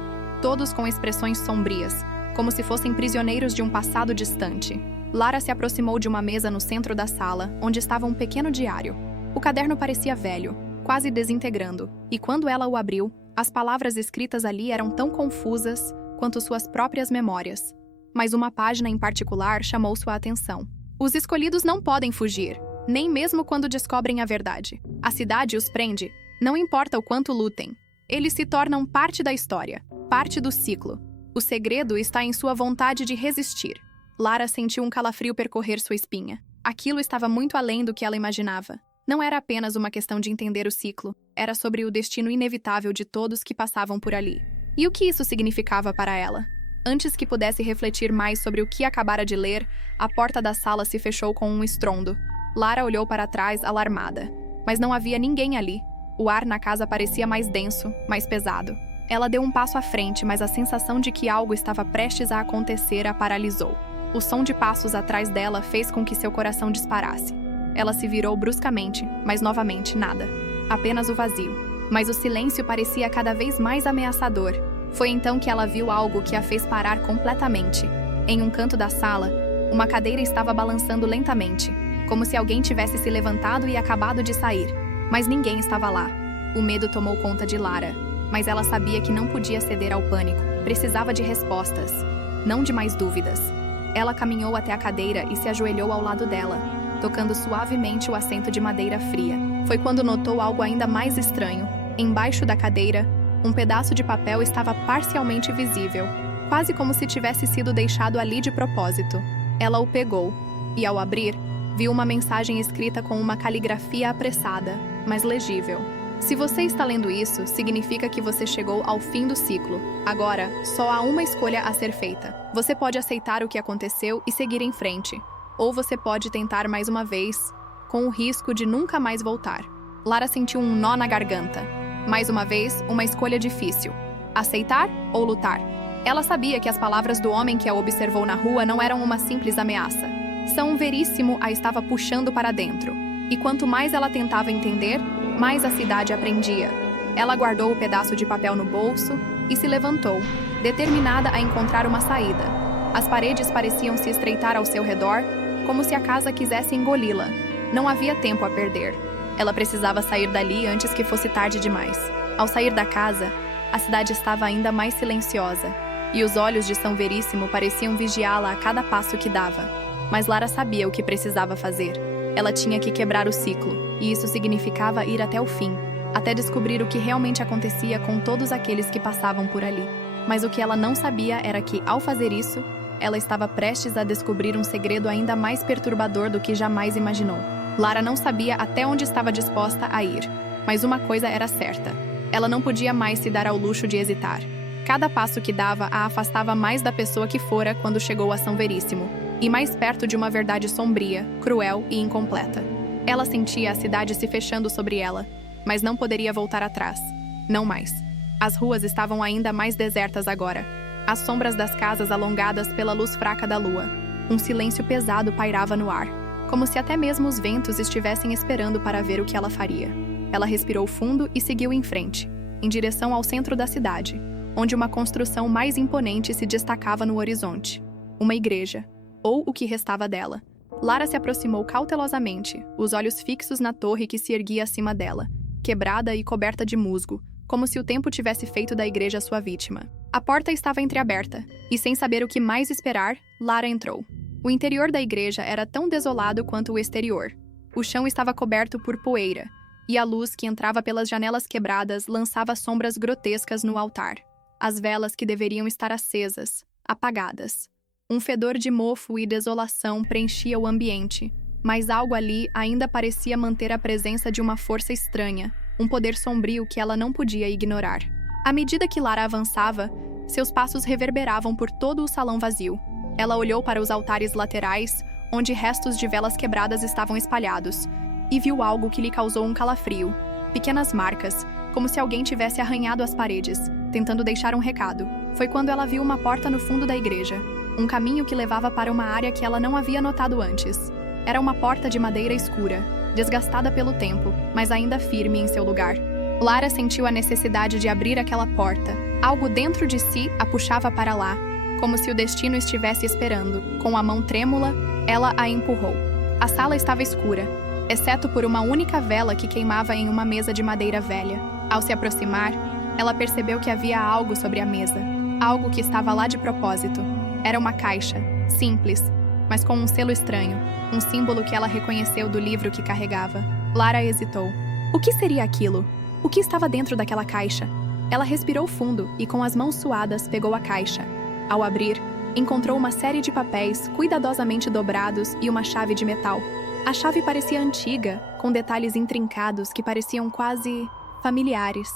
todos com expressões sombrias, como se fossem prisioneiros de um passado distante. Lara se aproximou de uma mesa no centro da sala, onde estava um pequeno diário. O caderno parecia velho, quase desintegrando, e quando ela o abriu, as palavras escritas ali eram tão confusas quanto suas próprias memórias. Mas uma página em particular chamou sua atenção. Os escolhidos não podem fugir, nem mesmo quando descobrem a verdade. A cidade os prende, não importa o quanto lutem. Eles se tornam parte da história, parte do ciclo. O segredo está em sua vontade de resistir. Lara sentiu um calafrio percorrer sua espinha. Aquilo estava muito além do que ela imaginava. Não era apenas uma questão de entender o ciclo, era sobre o destino inevitável de todos que passavam por ali. E o que isso significava para ela? Antes que pudesse refletir mais sobre o que acabara de ler, a porta da sala se fechou com um estrondo. Lara olhou para trás, alarmada. Mas não havia ninguém ali. O ar na casa parecia mais denso, mais pesado. Ela deu um passo à frente, mas a sensação de que algo estava prestes a acontecer a paralisou. O som de passos atrás dela fez com que seu coração disparasse. Ela se virou bruscamente, mas novamente nada. Apenas o vazio. Mas o silêncio parecia cada vez mais ameaçador. Foi então que ela viu algo que a fez parar completamente. Em um canto da sala, uma cadeira estava balançando lentamente, como se alguém tivesse se levantado e acabado de sair. Mas ninguém estava lá. O medo tomou conta de Lara, mas ela sabia que não podia ceder ao pânico. Precisava de respostas, não de mais dúvidas. Ela caminhou até a cadeira e se ajoelhou ao lado dela, tocando suavemente o assento de madeira fria. Foi quando notou algo ainda mais estranho. Embaixo da cadeira, um pedaço de papel estava parcialmente visível, quase como se tivesse sido deixado ali de propósito. Ela o pegou, e ao abrir, viu uma mensagem escrita com uma caligrafia apressada, mas legível. Se você está lendo isso, significa que você chegou ao fim do ciclo. Agora, só há uma escolha a ser feita. Você pode aceitar o que aconteceu e seguir em frente. Ou você pode tentar mais uma vez, com o risco de nunca mais voltar. Lara sentiu um nó na garganta. Mais uma vez, uma escolha difícil. Aceitar ou lutar? Ela sabia que as palavras do homem que a observou na rua não eram uma simples ameaça. São Veríssimo a estava puxando para dentro. E quanto mais ela tentava entender, mais a cidade aprendia. Ela guardou o pedaço de papel no bolso e se levantou, determinada a encontrar uma saída. As paredes pareciam se estreitar ao seu redor, como se a casa quisesse engoli-la. Não havia tempo a perder. Ela precisava sair dali antes que fosse tarde demais. Ao sair da casa, a cidade estava ainda mais silenciosa, e os olhos de São Veríssimo pareciam vigiá-la a cada passo que dava. Mas Lara sabia o que precisava fazer. Ela tinha que quebrar o ciclo, e isso significava ir até o fim, até descobrir o que realmente acontecia com todos aqueles que passavam por ali. Mas o que ela não sabia era que, ao fazer isso, ela estava prestes a descobrir um segredo ainda mais perturbador do que jamais imaginou. Lara não sabia até onde estava disposta a ir, mas uma coisa era certa. Ela não podia mais se dar ao luxo de hesitar. Cada passo que dava a afastava mais da pessoa que fora quando chegou a São Veríssimo, e mais perto de uma verdade sombria, cruel e incompleta. Ela sentia a cidade se fechando sobre ela, mas não poderia voltar atrás. Não mais. As ruas estavam ainda mais desertas agora. As sombras das casas alongadas pela luz fraca da lua. Um silêncio pesado pairava no ar, como se até mesmo os ventos estivessem esperando para ver o que ela faria. Ela respirou fundo e seguiu em frente, em direção ao centro da cidade, onde uma construção mais imponente se destacava no horizonte. Uma igreja, ou o que restava dela. Lara se aproximou cautelosamente, os olhos fixos na torre que se erguia acima dela, quebrada e coberta de musgo, como se o tempo tivesse feito da igreja sua vítima. A porta estava entreaberta, e sem saber o que mais esperar, Lara entrou. O interior da igreja era tão desolado quanto o exterior. O chão estava coberto por poeira, e a luz que entrava pelas janelas quebradas lançava sombras grotescas no altar. As velas que deveriam estar acesas, apagadas. Um fedor de mofo e desolação preenchia o ambiente, mas algo ali ainda parecia manter a presença de uma força estranha, um poder sombrio que ela não podia ignorar. À medida que Lara avançava, seus passos reverberavam por todo o salão vazio. Ela olhou para os altares laterais, onde restos de velas quebradas estavam espalhados, e viu algo que lhe causou um calafrio. Pequenas marcas, como se alguém tivesse arranhado as paredes, tentando deixar um recado. Foi quando ela viu uma porta no fundo da igreja, um caminho que levava para uma área que ela não havia notado antes. Era uma porta de madeira escura, desgastada pelo tempo, mas ainda firme em seu lugar. Lara sentiu a necessidade de abrir aquela porta. Algo dentro de si a puxava para lá, como se o destino estivesse esperando. Com a mão trêmula, ela a empurrou. A sala estava escura, exceto por uma única vela que queimava em uma mesa de madeira velha. Ao se aproximar, ela percebeu que havia algo sobre a mesa. Algo que estava lá de propósito. Era uma caixa, simples, mas com um selo estranho, um símbolo que ela reconheceu do livro que carregava. Lara hesitou. O que seria aquilo? O que estava dentro daquela caixa? Ela respirou fundo e, com as mãos suadas, pegou a caixa. Ao abrir, encontrou uma série de papéis cuidadosamente dobrados e uma chave de metal. A chave parecia antiga, com detalhes intrincados que pareciam quase familiares.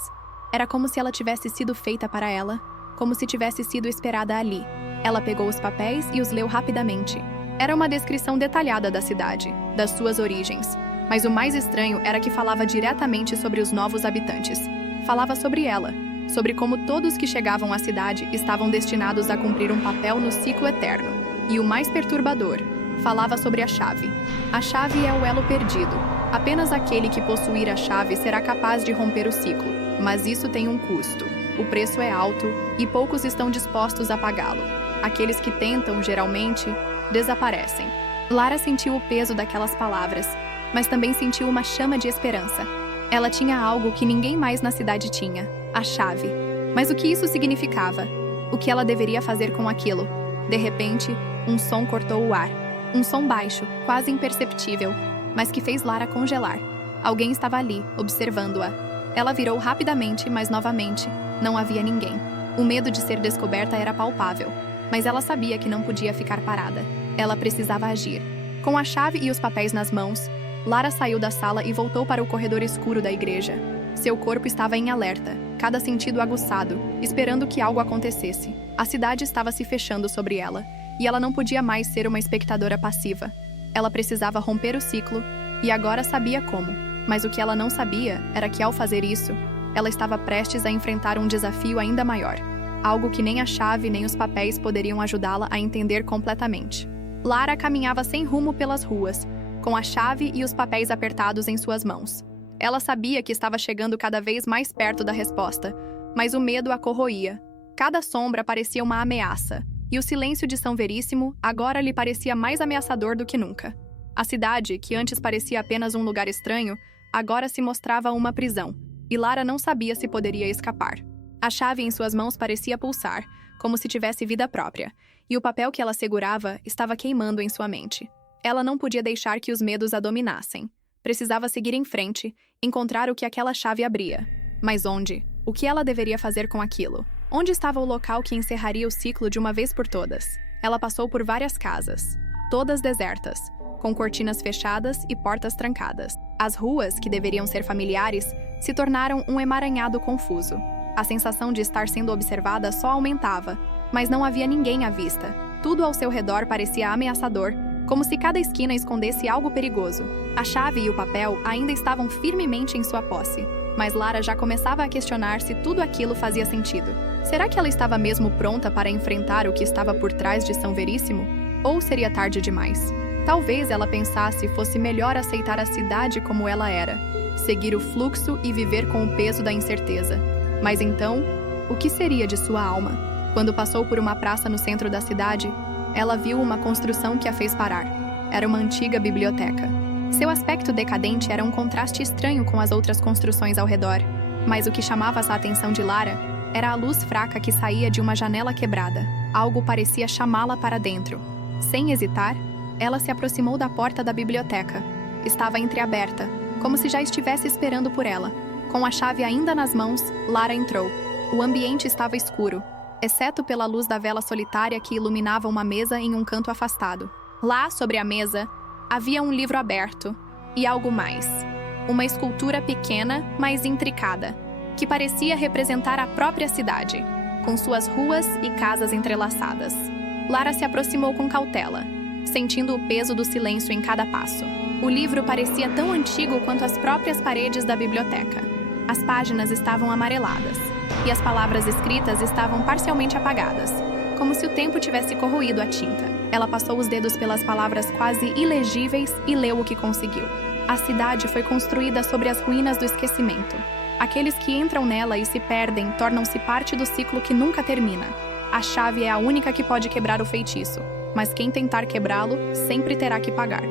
Era como se ela tivesse sido feita para ela, como se tivesse sido esperada ali. Ela pegou os papéis e os leu rapidamente. Era uma descrição detalhada da cidade, das suas origens, mas o mais estranho era que falava diretamente sobre os novos habitantes. Falava sobre ela, sobre como todos que chegavam à cidade estavam destinados a cumprir um papel no ciclo eterno. E o mais perturbador, falava sobre a chave. A chave é o elo perdido. Apenas aquele que possuir a chave será capaz de romper o ciclo, mas isso tem um custo. O preço é alto e poucos estão dispostos a pagá-lo. Aqueles que tentam, geralmente, desaparecem. Lara sentiu o peso daquelas palavras, mas também sentiu uma chama de esperança. Ela tinha algo que ninguém mais na cidade tinha, a chave. Mas o que isso significava? O que ela deveria fazer com aquilo? De repente, um som cortou o ar. Um som baixo, quase imperceptível, mas que fez Lara congelar. Alguém estava ali, observando-a. Ela virou rapidamente, mas novamente, não havia ninguém. O medo de ser descoberta era palpável, mas ela sabia que não podia ficar parada. Ela precisava agir. Com a chave e os papéis nas mãos, Lara saiu da sala e voltou para o corredor escuro da igreja. Seu corpo estava em alerta, cada sentido aguçado, esperando que algo acontecesse. A cidade estava se fechando sobre ela, e ela não podia mais ser uma espectadora passiva. Ela precisava romper o ciclo, e agora sabia como. Mas o que ela não sabia era que, ao fazer isso, ela estava prestes a enfrentar um desafio ainda maior. Algo que nem a chave nem os papéis poderiam ajudá-la a entender completamente. Lara caminhava sem rumo pelas ruas, com a chave e os papéis apertados em suas mãos. Ela sabia que estava chegando cada vez mais perto da resposta, mas o medo a corroía. Cada sombra parecia uma ameaça, e o silêncio de São Veríssimo agora lhe parecia mais ameaçador do que nunca. A cidade, que antes parecia apenas um lugar estranho, agora se mostrava uma prisão, e Lara não sabia se poderia escapar. A chave em suas mãos parecia pulsar, como se tivesse vida própria, e o papel que ela segurava estava queimando em sua mente. Ela não podia deixar que os medos a dominassem. Precisava seguir em frente, encontrar o que aquela chave abria. Mas onde? O que ela deveria fazer com aquilo? Onde estava o local que encerraria o ciclo de uma vez por todas? Ela passou por várias casas, todas desertas, com cortinas fechadas e portas trancadas. As ruas, que deveriam ser familiares, se tornaram um emaranhado confuso. A sensação de estar sendo observada só aumentava, mas não havia ninguém à vista. Tudo ao seu redor parecia ameaçador, como se cada esquina escondesse algo perigoso. A chave e o papel ainda estavam firmemente em sua posse, mas Lara já começava a questionar se tudo aquilo fazia sentido. Será que ela estava mesmo pronta para enfrentar o que estava por trás de São Veríssimo? Ou seria tarde demais? Talvez ela pensasse fosse melhor aceitar a cidade como ela era, seguir o fluxo e viver com o peso da incerteza. Mas então, o que seria de sua alma? Quando passou por uma praça no centro da cidade, ela viu uma construção que a fez parar. Era uma antiga biblioteca. Seu aspecto decadente era um contraste estranho com as outras construções ao redor. Mas o que chamava a atenção de Lara era a luz fraca que saía de uma janela quebrada. Algo parecia chamá-la para dentro. Sem hesitar, ela se aproximou da porta da biblioteca. Estava entreaberta, como se já estivesse esperando por ela. Com a chave ainda nas mãos, Lara entrou. O ambiente estava escuro, exceto pela luz da vela solitária que iluminava uma mesa em um canto afastado. Lá, sobre a mesa, havia um livro aberto e algo mais. Uma escultura pequena, mas intricada, que parecia representar a própria cidade, com suas ruas e casas entrelaçadas. Lara se aproximou com cautela, sentindo o peso do silêncio em cada passo. O livro parecia tão antigo quanto as próprias paredes da biblioteca. As páginas estavam amareladas, e as palavras escritas estavam parcialmente apagadas, como se o tempo tivesse corroído a tinta. Ela passou os dedos pelas palavras quase ilegíveis e leu o que conseguiu. A cidade foi construída sobre as ruínas do esquecimento. Aqueles que entram nela e se perdem tornam-se parte do ciclo que nunca termina. A chave é a única que pode quebrar o feitiço, mas quem tentar quebrá-lo sempre terá que pagar.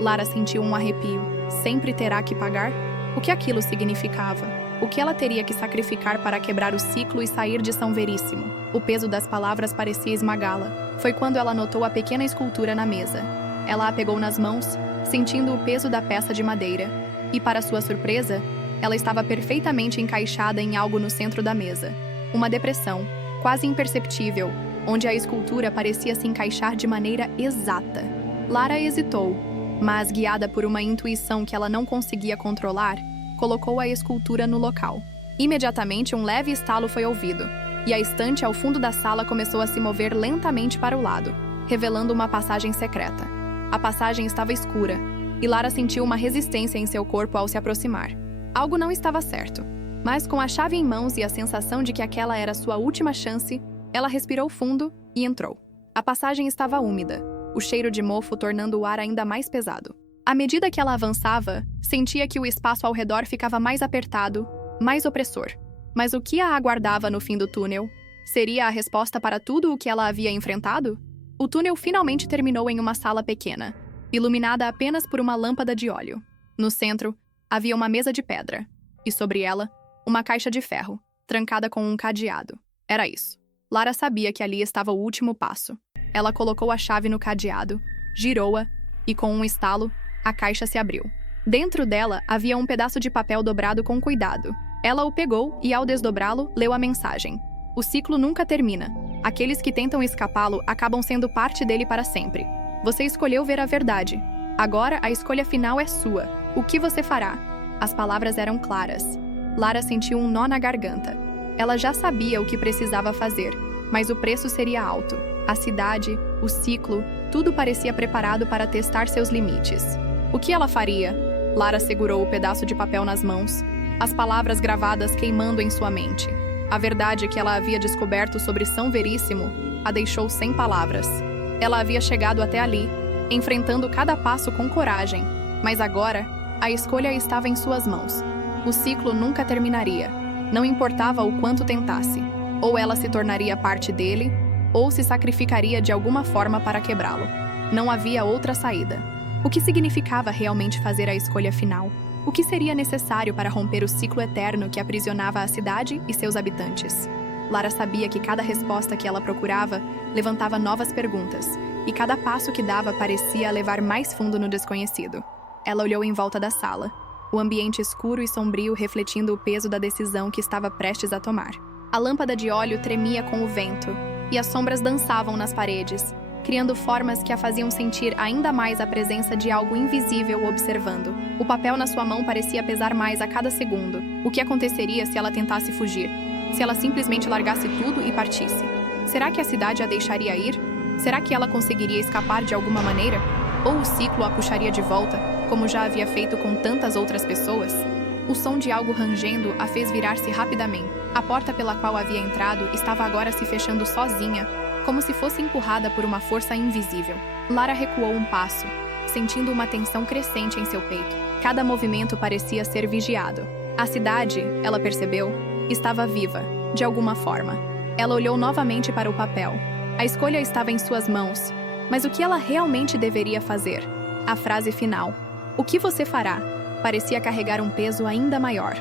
Lara sentiu um arrepio. Sempre terá que pagar? O que aquilo significava? O que ela teria que sacrificar para quebrar o ciclo e sair de São Veríssimo? O peso das palavras parecia esmagá-la. Foi quando ela notou a pequena escultura na mesa. Ela a pegou nas mãos, sentindo o peso da peça de madeira. E, para sua surpresa, ela estava perfeitamente encaixada em algo no centro da mesa. Uma depressão, quase imperceptível, onde a escultura parecia se encaixar de maneira exata. Lara hesitou, mas, guiada por uma intuição que ela não conseguia controlar, colocou a escultura no local. Imediatamente, um leve estalo foi ouvido, e a estante ao fundo da sala começou a se mover lentamente para o lado, revelando uma passagem secreta. A passagem estava escura, e Lara sentiu uma resistência em seu corpo ao se aproximar. Algo não estava certo, mas com a chave em mãos e a sensação de que aquela era sua última chance, ela respirou fundo e entrou. A passagem estava úmida, o cheiro de mofo tornando o ar ainda mais pesado. À medida que ela avançava, sentia que o espaço ao redor ficava mais apertado, mais opressor. Mas o que a aguardava no fim do túnel? Seria a resposta para tudo o que ela havia enfrentado? O túnel finalmente terminou em uma sala pequena, iluminada apenas por uma lâmpada de óleo. No centro, havia uma mesa de pedra, e sobre ela, uma caixa de ferro, trancada com um cadeado. Era isso. Lara sabia que ali estava o último passo. Ela colocou a chave no cadeado, girou-a, e com um estalo, a caixa se abriu. Dentro dela havia um pedaço de papel dobrado com cuidado. Ela o pegou e, ao desdobrá-lo, leu a mensagem. O ciclo nunca termina. Aqueles que tentam escapá-lo acabam sendo parte dele para sempre. Você escolheu ver a verdade. Agora a escolha final é sua. O que você fará? As palavras eram claras. Lara sentiu um nó na garganta. Ela já sabia o que precisava fazer, mas o preço seria alto. A cidade, o ciclo, tudo parecia preparado para testar seus limites. O que ela faria? Lara segurou o pedaço de papel nas mãos, as palavras gravadas queimando em sua mente. A verdade que ela havia descoberto sobre São Veríssimo a deixou sem palavras. Ela havia chegado até ali, enfrentando cada passo com coragem, mas agora, a escolha estava em suas mãos. O ciclo nunca terminaria. Não importava o quanto tentasse. Ou ela se tornaria parte dele, ou se sacrificaria de alguma forma para quebrá-lo. Não havia outra saída. O que significava realmente fazer a escolha final? O que seria necessário para romper o ciclo eterno que aprisionava a cidade e seus habitantes? Lara sabia que cada resposta que ela procurava levantava novas perguntas, e cada passo que dava parecia levar mais fundo no desconhecido. Ela olhou em volta da sala, o ambiente escuro e sombrio refletindo o peso da decisão que estava prestes a tomar. A lâmpada de óleo tremia com o vento, e as sombras dançavam nas paredes, criando formas que a faziam sentir ainda mais a presença de algo invisível observando. O papel na sua mão parecia pesar mais a cada segundo. O que aconteceria se ela tentasse fugir? Se ela simplesmente largasse tudo e partisse? Será que a cidade a deixaria ir? Será que ela conseguiria escapar de alguma maneira? Ou o ciclo a puxaria de volta, como já havia feito com tantas outras pessoas? O som de algo rangendo a fez virar-se rapidamente. A porta pela qual havia entrado estava agora se fechando sozinha, como se fosse empurrada por uma força invisível. Lara recuou um passo, sentindo uma tensão crescente em seu peito. Cada movimento parecia ser vigiado. A cidade, ela percebeu, estava viva, de alguma forma. Ela olhou novamente para o papel. A escolha estava em suas mãos, mas o que ela realmente deveria fazer? A frase final, "O que você fará?", parecia carregar um peso ainda maior.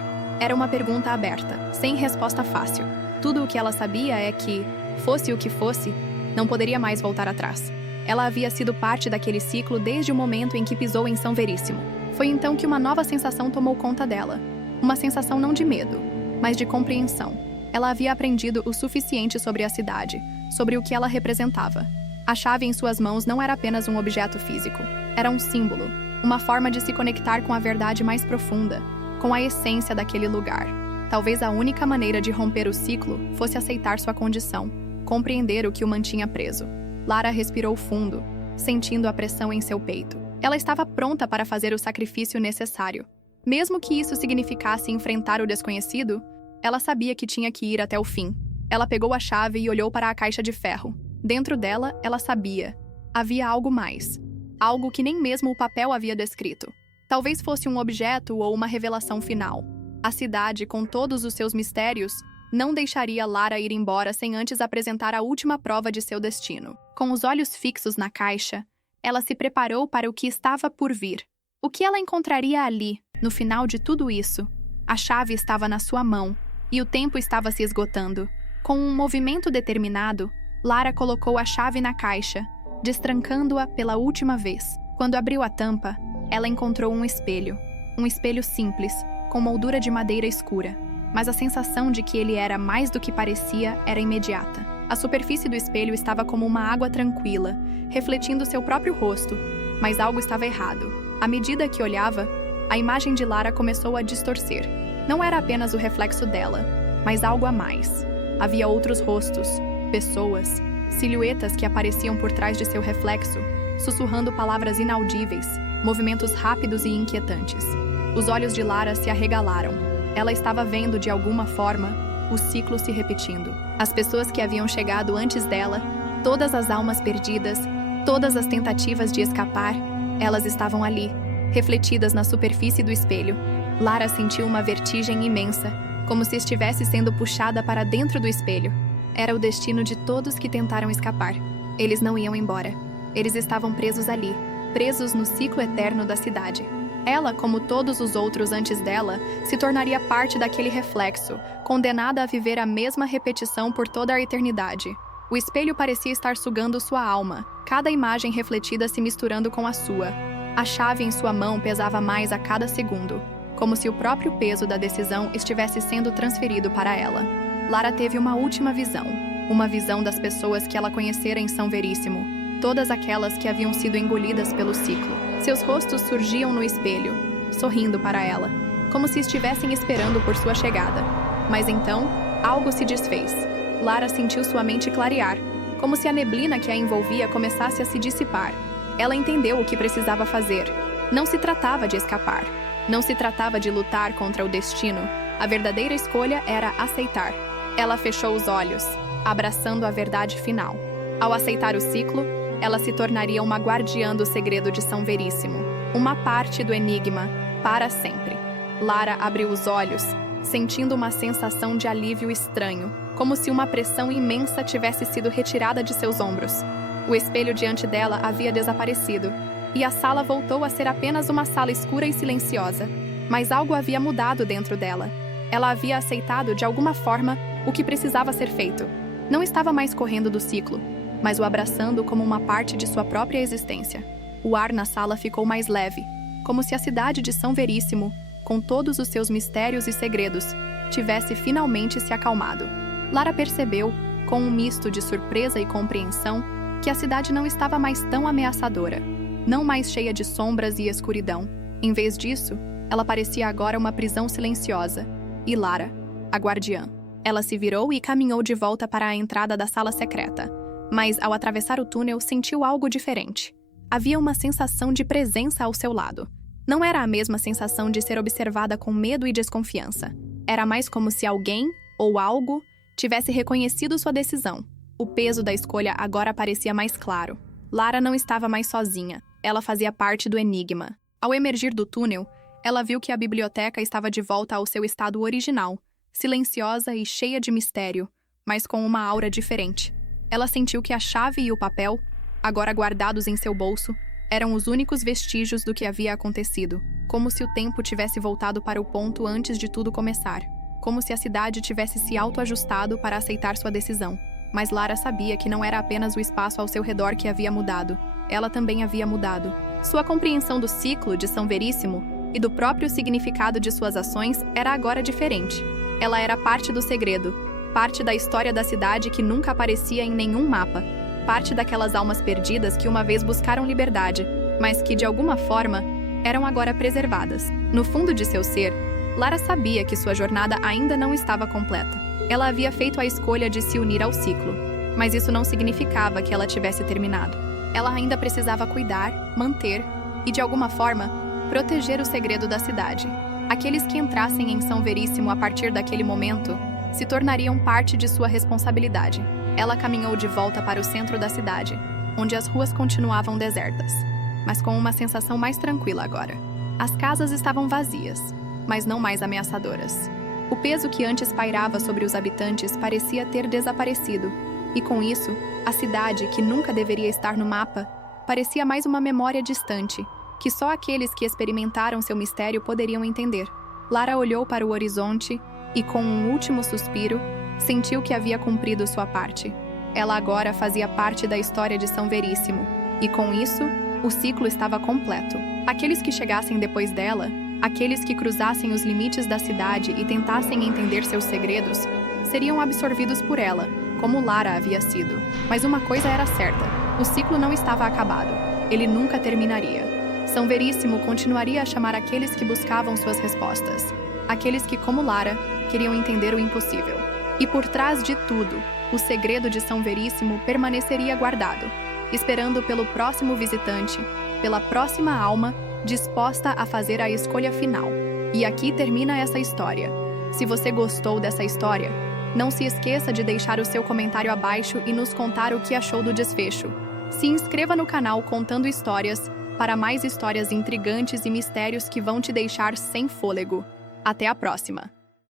Era uma pergunta aberta, sem resposta fácil. Tudo o que ela sabia é que, fosse o que fosse, não poderia mais voltar atrás. Ela havia sido parte daquele ciclo desde o momento em que pisou em São Veríssimo. Foi então que uma nova sensação tomou conta dela. Uma sensação não de medo, mas de compreensão. Ela havia aprendido o suficiente sobre a cidade, sobre o que ela representava. A chave em suas mãos não era apenas um objeto físico. Era um símbolo, uma forma de se conectar com a verdade mais profunda, com a essência daquele lugar. Talvez a única maneira de romper o ciclo fosse aceitar sua condição, compreender o que o mantinha preso. Lara respirou fundo, sentindo a pressão em seu peito. Ela estava pronta para fazer o sacrifício necessário. Mesmo que isso significasse enfrentar o desconhecido, ela sabia que tinha que ir até o fim. Ela pegou a chave e olhou para a caixa de ferro. Dentro dela, ela sabia. Havia algo mais. Algo que nem mesmo o papel havia descrito. Talvez fosse um objeto ou uma revelação final. A cidade, com todos os seus mistérios, não deixaria Lara ir embora sem antes apresentar a última prova de seu destino. Com os olhos fixos na caixa, ela se preparou para o que estava por vir. O que ela encontraria ali, no final de tudo isso? A chave estava na sua mão, e o tempo estava se esgotando. Com um movimento determinado, Lara colocou a chave na caixa, destrancando-a pela última vez. Quando abriu a tampa, ela encontrou um espelho. Um espelho simples, com moldura de madeira escura. Mas a sensação de que ele era mais do que parecia era imediata. A superfície do espelho estava como uma água tranquila, refletindo seu próprio rosto, mas algo estava errado. À medida que olhava, a imagem de Lara começou a distorcer. Não era apenas o reflexo dela, mas algo a mais. Havia outros rostos, pessoas, silhuetas que apareciam por trás de seu reflexo, sussurrando palavras inaudíveis, movimentos rápidos e inquietantes. Os olhos de Lara se arregalaram. Ela estava vendo, de alguma forma, o ciclo se repetindo. As pessoas que haviam chegado antes dela, todas as almas perdidas, todas as tentativas de escapar, elas estavam ali, refletidas na superfície do espelho. Lara sentiu uma vertigem imensa, como se estivesse sendo puxada para dentro do espelho. Era o destino de todos que tentaram escapar. Eles não iam embora. Eles estavam presos ali, presos no ciclo eterno da cidade. Ela, como todos os outros antes dela, se tornaria parte daquele reflexo, condenada a viver a mesma repetição por toda a eternidade. O espelho parecia estar sugando sua alma, cada imagem refletida se misturando com a sua. A chave em sua mão pesava mais a cada segundo, como se o próprio peso da decisão estivesse sendo transferido para ela. Lara teve uma última visão, uma visão das pessoas que ela conhecera em São Veríssimo, todas aquelas que haviam sido engolidas pelo ciclo. Seus rostos surgiam no espelho, sorrindo para ela, como se estivessem esperando por sua chegada. Mas então, algo se desfez. Lara sentiu sua mente clarear, como se a neblina que a envolvia começasse a se dissipar. Ela entendeu o que precisava fazer. Não se tratava de escapar. Não se tratava de lutar contra o destino. A verdadeira escolha era aceitar. Ela fechou os olhos, abraçando a verdade final. Ao aceitar o ciclo, ela se tornaria uma guardiã do segredo de São Veríssimo, uma parte do enigma, para sempre. Lara abriu os olhos, sentindo uma sensação de alívio estranho, como se uma pressão imensa tivesse sido retirada de seus ombros. O espelho diante dela havia desaparecido, e a sala voltou a ser apenas uma sala escura e silenciosa. Mas algo havia mudado dentro dela. Ela havia aceitado, de alguma forma, o que precisava ser feito. Não estava mais correndo do ciclo, mas o abraçando como uma parte de sua própria existência. O ar na sala ficou mais leve, como se a cidade de São Veríssimo, com todos os seus mistérios e segredos, tivesse finalmente se acalmado. Lara percebeu, com um misto de surpresa e compreensão, que a cidade não estava mais tão ameaçadora, não mais cheia de sombras e escuridão. Em vez disso, ela parecia agora uma prisão silenciosa. E Lara, a guardiã. Ela se virou e caminhou de volta para a entrada da sala secreta. Mas, ao atravessar o túnel, sentiu algo diferente. Havia uma sensação de presença ao seu lado. Não era a mesma sensação de ser observada com medo e desconfiança. Era mais como se alguém, ou algo, tivesse reconhecido sua decisão. O peso da escolha agora parecia mais claro. Lara não estava mais sozinha. Ela fazia parte do enigma. Ao emergir do túnel, ela viu que a biblioteca estava de volta ao seu estado original, silenciosa e cheia de mistério, mas com uma aura diferente. Ela sentiu que a chave e o papel, agora guardados em seu bolso, Eram os únicos vestígios do que havia acontecido, como se o tempo tivesse voltado para o ponto antes de tudo começar, como se a cidade tivesse se autoajustado para aceitar sua decisão. Mas Lara sabia que não era apenas o espaço ao seu redor que havia mudado, ela também havia mudado. Sua compreensão do ciclo de São Veríssimo e do próprio significado de suas ações era agora diferente. Ela era parte do segredo, parte da história da cidade que nunca aparecia em nenhum mapa, parte daquelas almas perdidas que uma vez buscaram liberdade, mas que, de alguma forma, eram agora preservadas. No fundo de seu ser, Lara sabia que sua jornada ainda não estava completa. Ela havia feito a escolha de se unir ao ciclo, mas isso não significava que ela tivesse terminado. Ela ainda precisava cuidar, manter e, de alguma forma, proteger o segredo da cidade. Aqueles que entrassem em São Veríssimo a partir daquele momento se tornariam parte de sua responsabilidade. Ela caminhou de volta para o centro da cidade, onde as ruas continuavam desertas, mas com uma sensação mais tranquila agora. As casas estavam vazias, mas não mais ameaçadoras. O peso que antes pairava sobre os habitantes parecia ter desaparecido, e com isso, a cidade, que nunca deveria estar no mapa, parecia mais uma memória distante, que só aqueles que experimentaram seu mistério poderiam entender. Lara olhou para o horizonte e, com um último suspiro, sentiu que havia cumprido sua parte. Ela agora fazia parte da história de São Veríssimo, e com isso, o ciclo estava completo. Aqueles que chegassem depois dela, aqueles que cruzassem os limites da cidade e tentassem entender seus segredos, seriam absorvidos por ela, como Lara havia sido. Mas uma coisa era certa: o ciclo não estava acabado. Ele nunca terminaria. São Veríssimo continuaria a chamar aqueles que buscavam suas respostas, aqueles que, como Lara, queriam entender o impossível. E por trás de tudo, o segredo de São Veríssimo permaneceria guardado, esperando pelo próximo visitante, pela próxima alma, disposta a fazer a escolha final. E aqui termina essa história. Se você gostou dessa história, não se esqueça de deixar o seu comentário abaixo e nos contar o que achou do desfecho. Se inscreva no canal Contando Histórias para mais histórias intrigantes e mistérios que vão te deixar sem fôlego. Até a próxima!